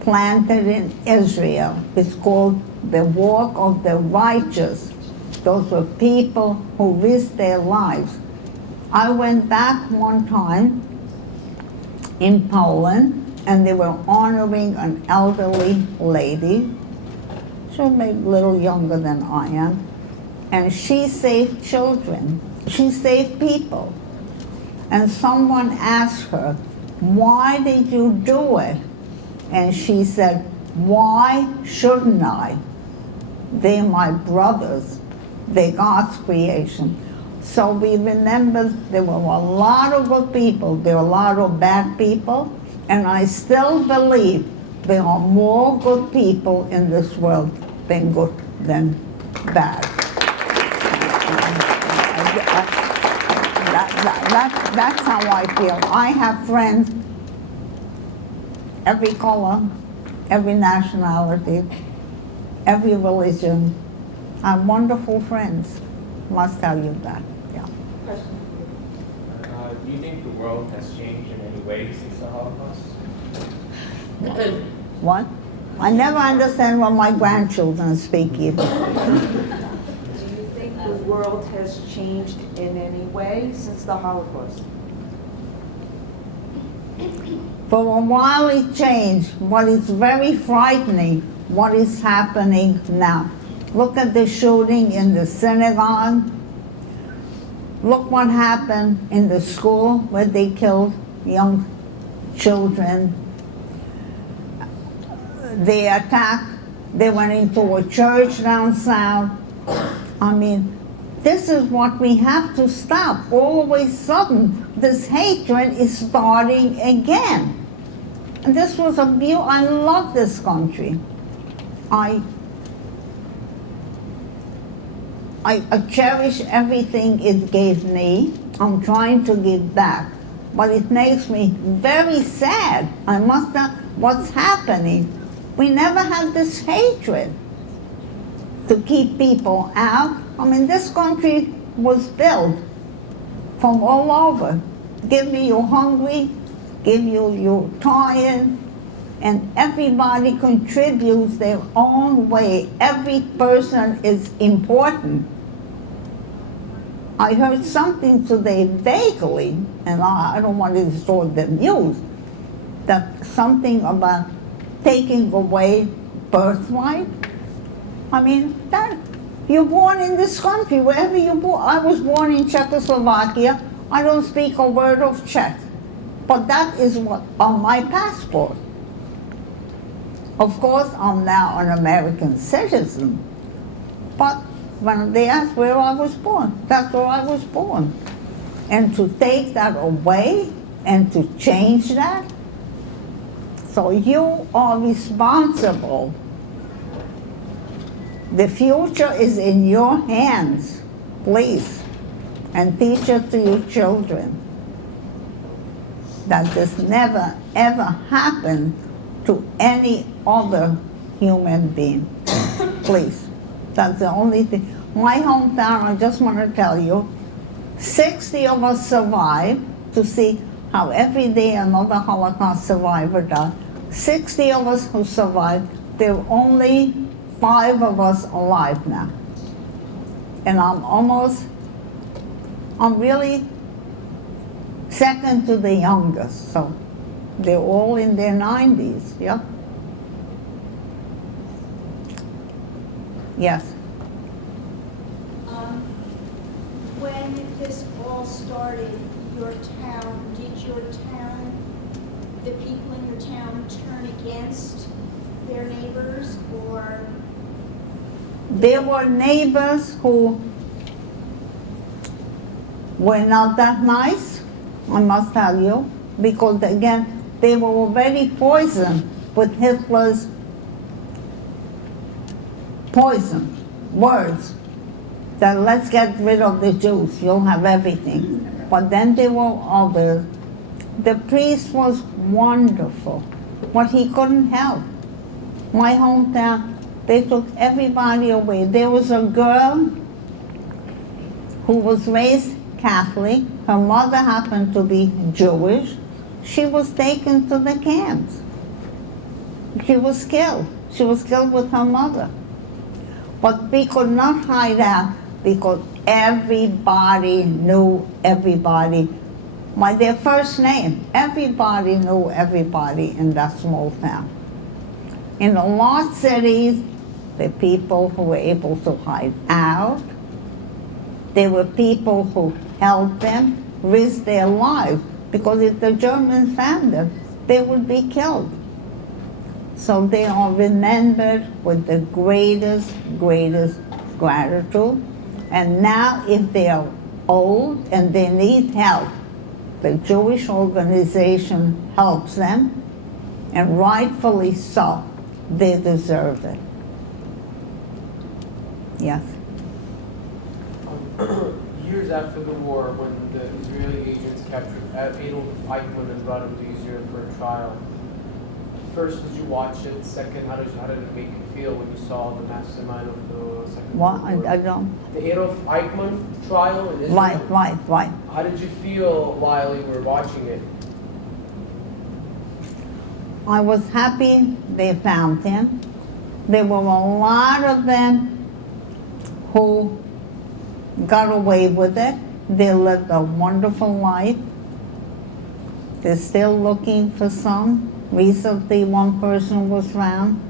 planted in Israel. It's called the Walk of the Righteous. Those were people who risked their lives. I went back one time in Poland, and they were honoring an elderly lady. She was maybe a little younger than I am. And she saved children. She saved people. And someone asked her, "Why did you do it?" And she said, "Why shouldn't I? They're my brothers. They're God's creation." So we remember there were a lot of good people. There were a lot of bad people. And I still believe there are more good people in this world than good than bad. That's how I feel. I have friends, every color, every nationality, every religion. I have wonderful friends. Must tell you that. Yeah. Do you think the world has changed in any way since the Holocaust? What? I never understand what my grandchildren speak either. Do you think the world has changed in any way since the Holocaust? For a while it changed, but it's very frightening what is happening now. Look at the shooting in the synagogue. Look what happened in the school where they killed young children. They attacked, they went into a church down south. I mean, this is what we have to stop. All of a sudden, this hatred is starting again. And this was I love this country. I cherish everything it gave me. I'm trying to give back. But it makes me very sad. I must not, what's happening. We never had this hatred to keep people out. I mean, this country was built from all over. Give me you hungry, give you tired, and everybody contributes their own way. Every person is important. I heard something today vaguely, and I don't want to distort the news, that something about taking away birthright. I mean, that you're born in this country, wherever you're born. I was born in Czechoslovakia. I don't speak a word of Czech, but that is what on my passport. Of course, I'm now an American citizen, but when they asked where I was born, that's where I was born. And to take that away and to change that, so you are responsible. The future is in your hands, please, and teach it to your children that this never ever happened to any other human being. Please. That's the only thing. My hometown, I just want to tell you, 60 of us survived to see how every day another Holocaust survivor died. 60 of us who survived, there are only 5 of us alive now. And I'm really second to the youngest, so they're all in their 90s, yeah? Yes. When this all started, your town, the people in your town turn against their neighbors, or? There were neighbors who were not that nice, I must tell you, because again, they were already poisoned with Hitler's poison words that let's get rid of the Jews, you'll have everything. But then there were others. The priest was wonderful, but he couldn't help. My hometown, they took everybody away. There was a girl who was raised Catholic. Her mother happened to be Jewish. She was taken to the camps. She was killed. She was killed with her mother. But we could not hide out because everybody knew everybody. By their first name, everybody knew everybody in that small town. In the large cities, the people who were able to hide out, there were people who helped them, risked their lives, because if the Germans found them, they would be killed. So they are remembered with the greatest gratitude. And now if they are old and they need help, the Jewish organization helps them, and rightfully so, they deserve it. Yes. Years after the war, when the Israeli agents captured Adolf Eichmann and brought him to Israel for a trial, first, did you watch it? Second, how did it make you feel when you saw the mastermind of the Second What? World War? I don't. The Adolf Eichmann trial in Israel? Right. How did you feel while you were watching it? I was happy they found him. There were a lot of them who got away with it. They lived a wonderful life. They're still looking for some. Recently, one person was found.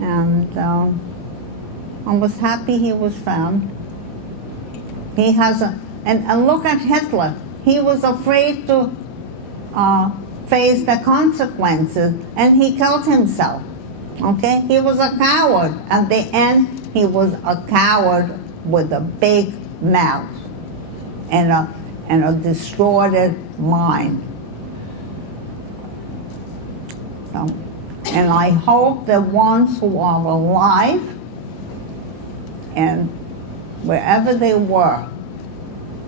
And I was happy he was found. He has and look at Hitler. He was afraid to face the consequences, and he killed himself. Okay? He was a coward. At the end, he was a coward with a big mouth and a distorted mind. So, and I hope the ones who are alive and wherever they were,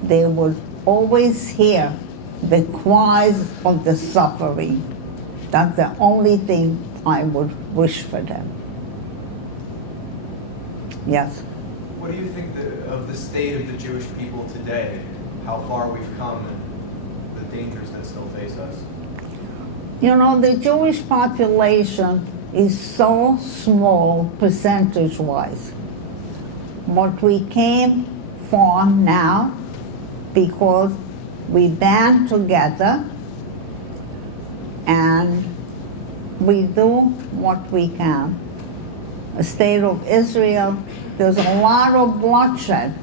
they would always hear the cries of the suffering. That's the only thing I would wish for them. Yes. What do you think of the state of the Jewish people today? How far we've come and the dangers that still face us? You know, the Jewish population is so small percentage-wise. What we came for now, because we band together and we do what we can. The state of Israel, there's a lot of bloodshed.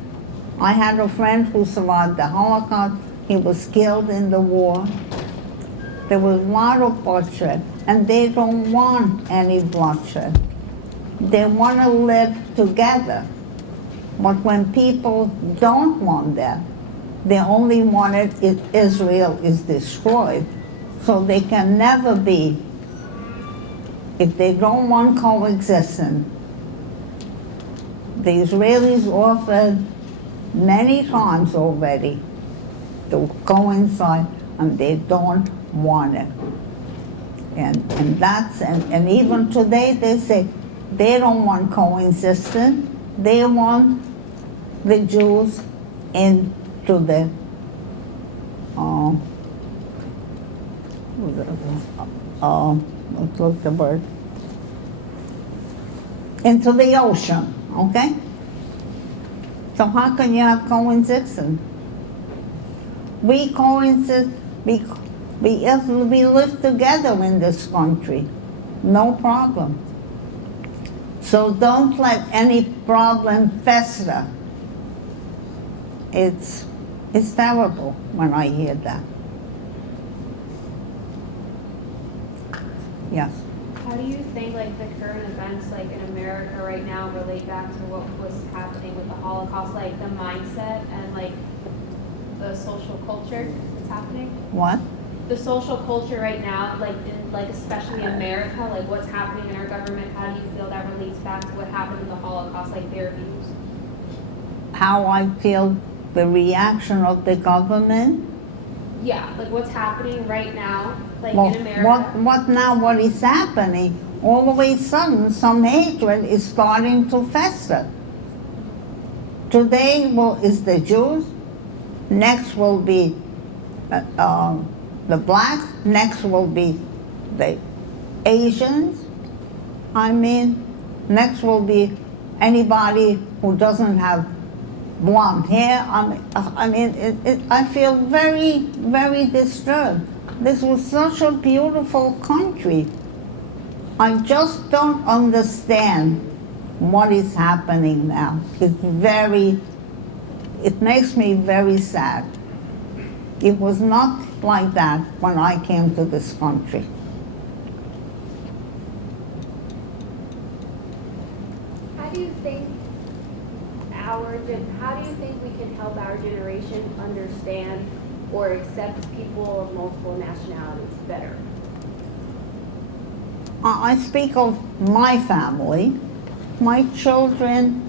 I had a friend who survived the Holocaust. He was killed in the war. There was a lot of bloodshed, and they don't want any bloodshed. They want to live together. But when people don't want that, they only want it if Israel is destroyed. So they can never be, if they don't want coexistence. The Israelis offered many times already to coincide, and they don't want it. And even today they say they don't want coexistence. They want the Jews into the what's the word? Into the ocean, okay? So how can you have coexistence? We coexist, we live together in this country, no problem. So don't let any problem fester. It's terrible when I hear that. Yes. How do you think like the current events like in America right now relate back to what was happening with the Holocaust, like the mindset and like the social culture that's happening? What? The social culture right now, like in like especially in America, like what's happening in our government, how do you feel that relates back to what happened in the Holocaust, like their views? How I feel the reaction of the government? Yeah, like what's happening right now, like Well, in America? what is happening? All of a sudden, some hatred is starting to fester. Today is the Jews, next will be the blacks, next will be the Asians. I mean, next will be anybody who doesn't have blonde hair. I feel very, very disturbed. This was such a beautiful country. I just don't understand what is happening now. It makes me very sad. It was not like that when I came to this country. How do you think we can help our generation understand or accept people of multiple nationalities better? I speak of my family. My children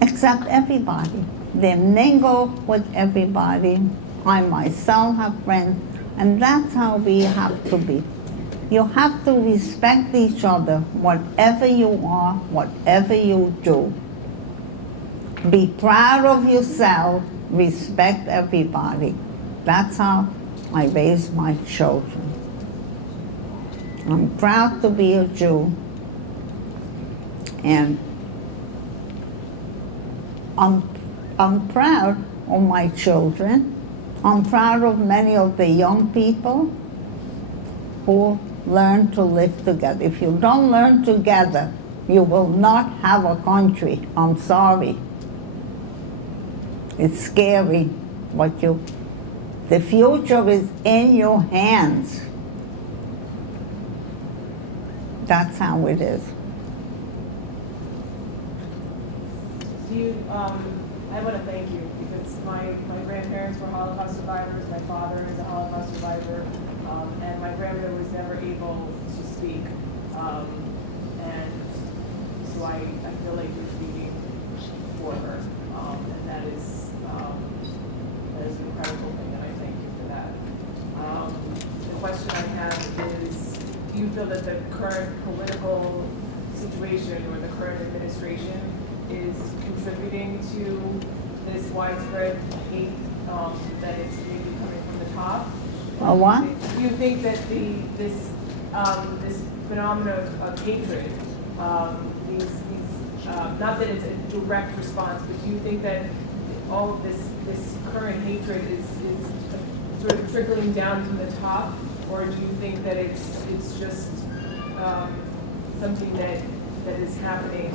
accept everybody. They mingle with everybody. I myself have friends, and that's how we have to be. You have to respect each other, whatever you are, whatever you do. Be proud of yourself, respect everybody. That's how I raise my children. I'm proud to be a Jew, and I'm proud of my children. I'm proud of many of the young people who learn to live together. If you don't learn together, you will not have a country. I'm sorry. It's scary, but the future is in your hands. That's how it is. I want to thank you because my grandparents were Holocaust survivors. My father is a Holocaust survivor, and my grandmother was never able to speak. And so I feel like you're speaking for her, and that is an incredible thing, and I thank you for that. The question I have is, feel that the current political situation or the current administration is contributing to this widespread hate, that it's maybe coming from the top? A what? Do you think that this phenomenon of hatred, not that it's a direct response, but do you think that all of this current hatred is sort of trickling down from the top, or do you think that it's just something that is happening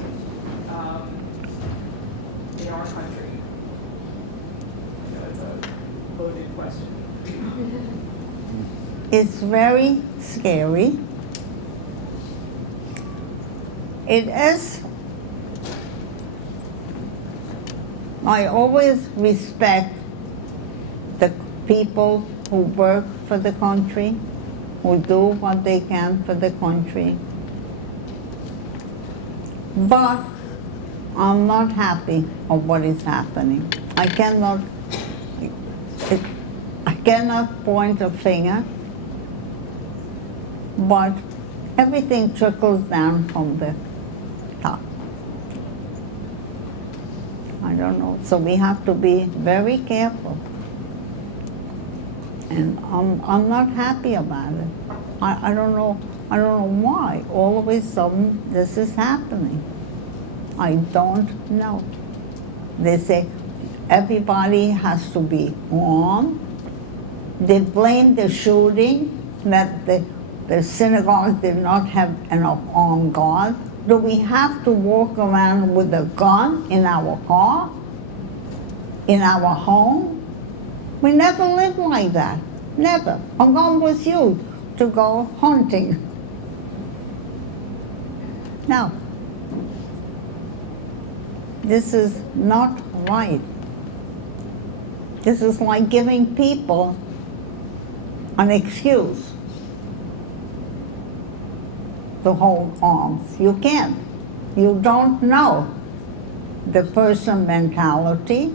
in our country? I know it's a loaded question. It's very scary. It is. I always respect the people who work for the country, who do what they can for the country. But I'm not happy of what is happening. I cannot point a finger, but everything trickles down from the top. I don't know. So we have to be very careful. And I'm not happy about it. I don't know why. All of a sudden this is happening. I don't know. They say everybody has to be armed. They blame the shooting that the synagogue did not have enough armed guards. Do we have to walk around with a gun in our car, in our home? We never lived like that, never. A gun was used to go hunting. No, this is not right. This is like giving people an excuse to hold arms. You can't. You don't know the person mentality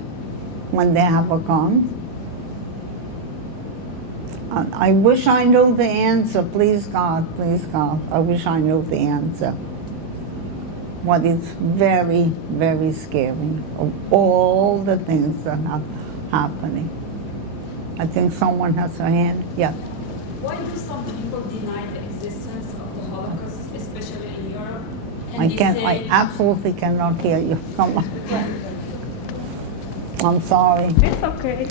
when they have a gun. I wish I knew the answer, please God, I wish I knew the answer. But it's very, very scary of all the things that are happening. I think someone has a hand, yeah. Why do some people deny the existence of the Holocaust, especially in Europe? And I absolutely cannot hear you. Come on. I'm sorry. It's okay.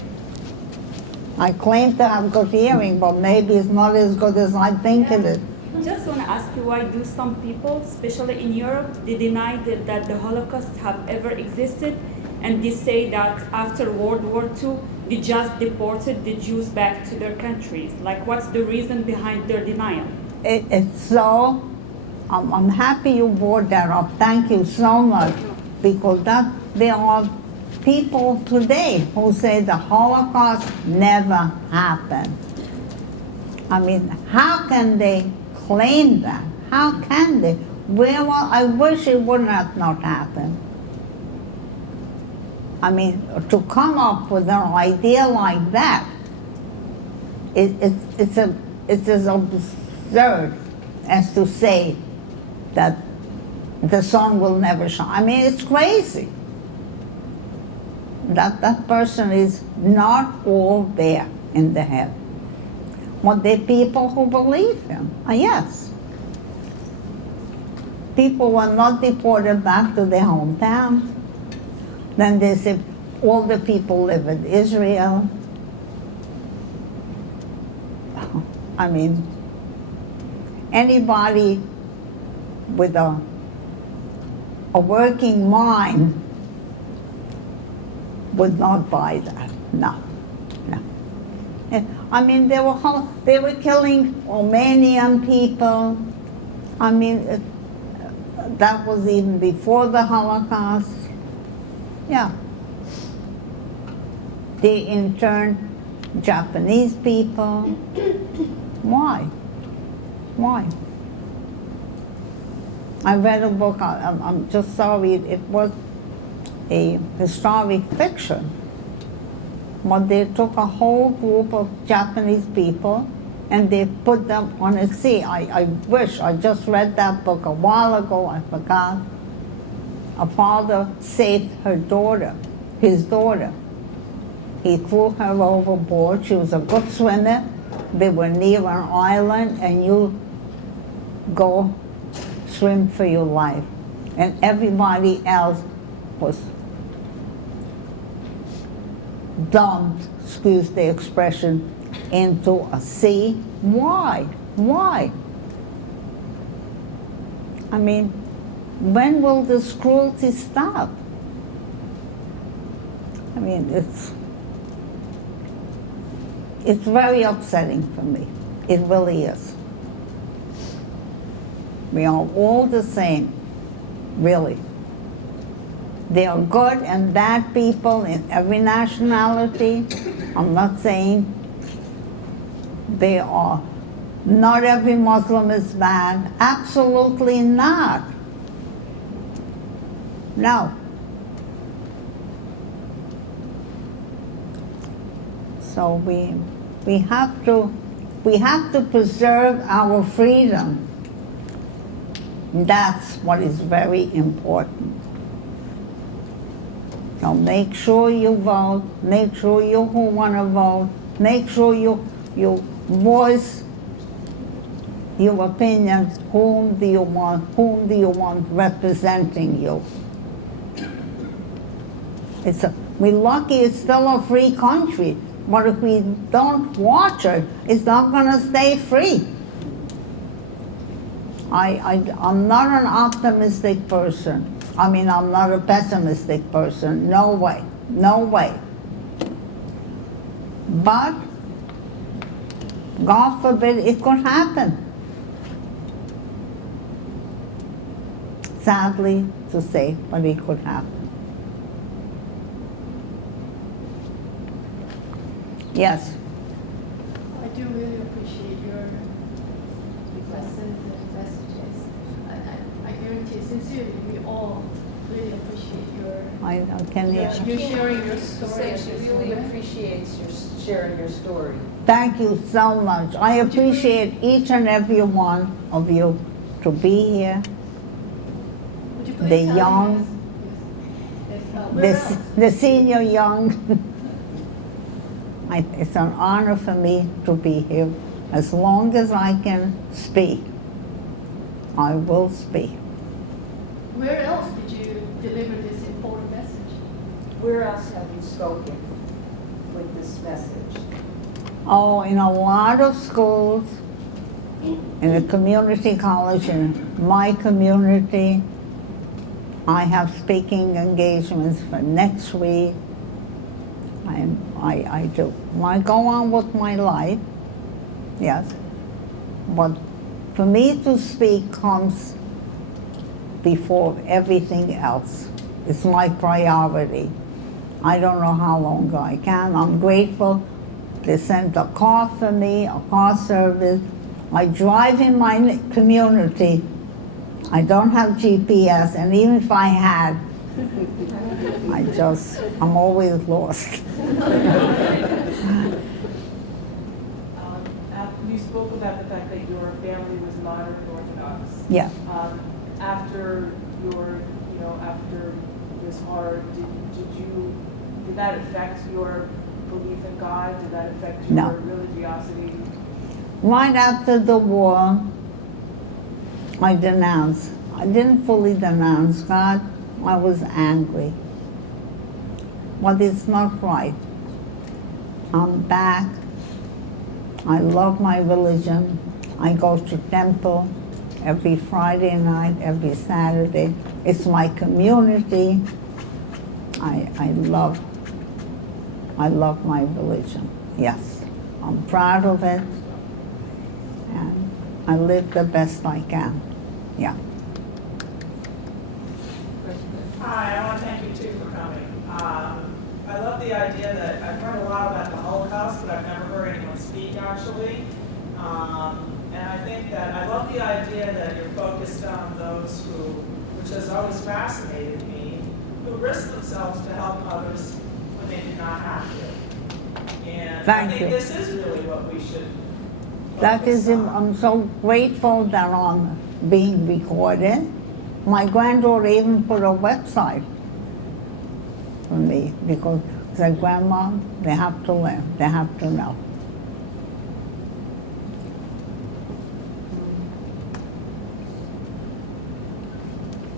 I claim to have good hearing, but maybe it's not as good as I think it is. Just want to ask you, why do some people, especially in Europe, they deny that the Holocaust have ever existed, and they say that after World War II, they just deported the Jews back to their countries? Like, what's the reason behind their denial? It's so, I'm happy you brought that up. Thank you so much, because there are people today who say the Holocaust never happened. I mean, how can they claim that? How can they? Well, I wish it would have not happened. I mean, to come up with an idea like that, it's as absurd as to say that the sun will never shine. I mean, it's crazy. That person is not all there in the head. But there are people who believe him. Yes. People were not deported back to their hometown. Then they said all the people live in Israel. I mean, anybody with a working mind would not buy that. No. I mean, they were killing Romanian people. I mean, that was even before the Holocaust. Yeah. They interned Japanese people. Why? I read a book, I'm just sorry, it was a historic fiction. But they took a whole group of Japanese people and they put them on a sea. I wish, I just read that book a while ago, I forgot. A father saved her daughter, his daughter. He threw her overboard. She was a good swimmer. They were near an island, and you go swim for your life. And everybody else was dumped, excuse the expression, into a sea. Why? Why? I mean, when will this cruelty stop? I mean, it's very upsetting for me. It really is. We are all the same, really. There are good and bad people in every nationality. I'm not saying they are. Not every Muslim is bad. Absolutely not. No. So we have to preserve our freedom. That's what is very important. So make sure you vote, make sure you who want to vote, make sure you voice your opinions, whom do you want representing you. We're lucky it's still a free country, but if we don't watch it, it's not going to stay free. I'm not an optimistic person. I mean, I'm not a pessimistic person. No way. No way. But, God forbid, it could happen. Sadly to say, but it could happen. Yes? I do really appreciate your lessons and messages. I guarantee, sincerely, we all really appreciate Can You're sharing your story. She really appreciates your sharing your story. Thank you so much. I appreciate each and every one of you to be here. Would you please The tell young, us? Yes. the senior young. It's an honor for me to be here. As long as I can speak, I will speak. Where else did you deliver this important message? Where else have you spoken with this message? Oh, in a lot of schools, in a community college, in my community. I have speaking engagements for next week. I do. I go on with my life, yes. But for me to speak comes before everything else. It's my priority. I don't know how long I can. I'm grateful. They sent a car for me, a car service. I drive in my community. I don't have GPS, and even if I had, I'm always lost. You spoke about the fact that your family was modern Orthodox. Yeah. After this horror, did that affect your belief in God? Did that affect your religiosity? Right after the war, I denounced. I didn't fully denounce God. I was angry. But it's not right. I'm back. I love my religion. I go to temple every Friday night, every Saturday. It's my community. I love my religion. Yes, I'm proud of it. And I live the best I can. Yeah. Hi, I want to thank you too for coming. I love the idea that I've heard a lot about the Holocaust, but I've never heard anyone speak actually. And I think that I love the idea that you're focused on those who, which has always fascinated me, who risk themselves to help others when they do not have to. And I think this is really what we should That is, I'm so grateful that I'm being recorded. My granddaughter even put a website for me because she said, Grandma, they have to learn, they have to know.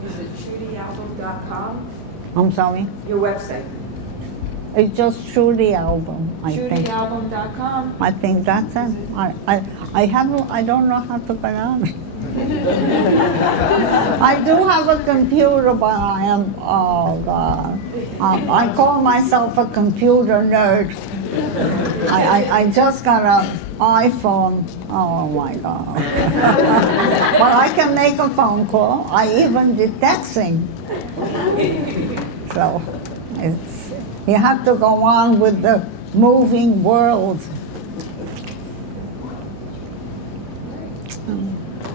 Is it trudyalbum.com? I'm sorry? Your website? It's just Trudy album, I think. Trudyalbum.com? I think that's it. I don't know how to get on it. I do have a computer, but I am, oh God. I call myself a computer nerd. I just got an iPhone, oh my God. But I can make a phone call. I even did texting. So, you have to go on with the moving world.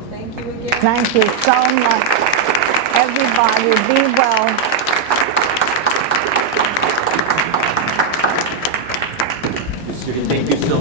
Thank you again. Thank you so much. Everybody, be well. Thank you so much.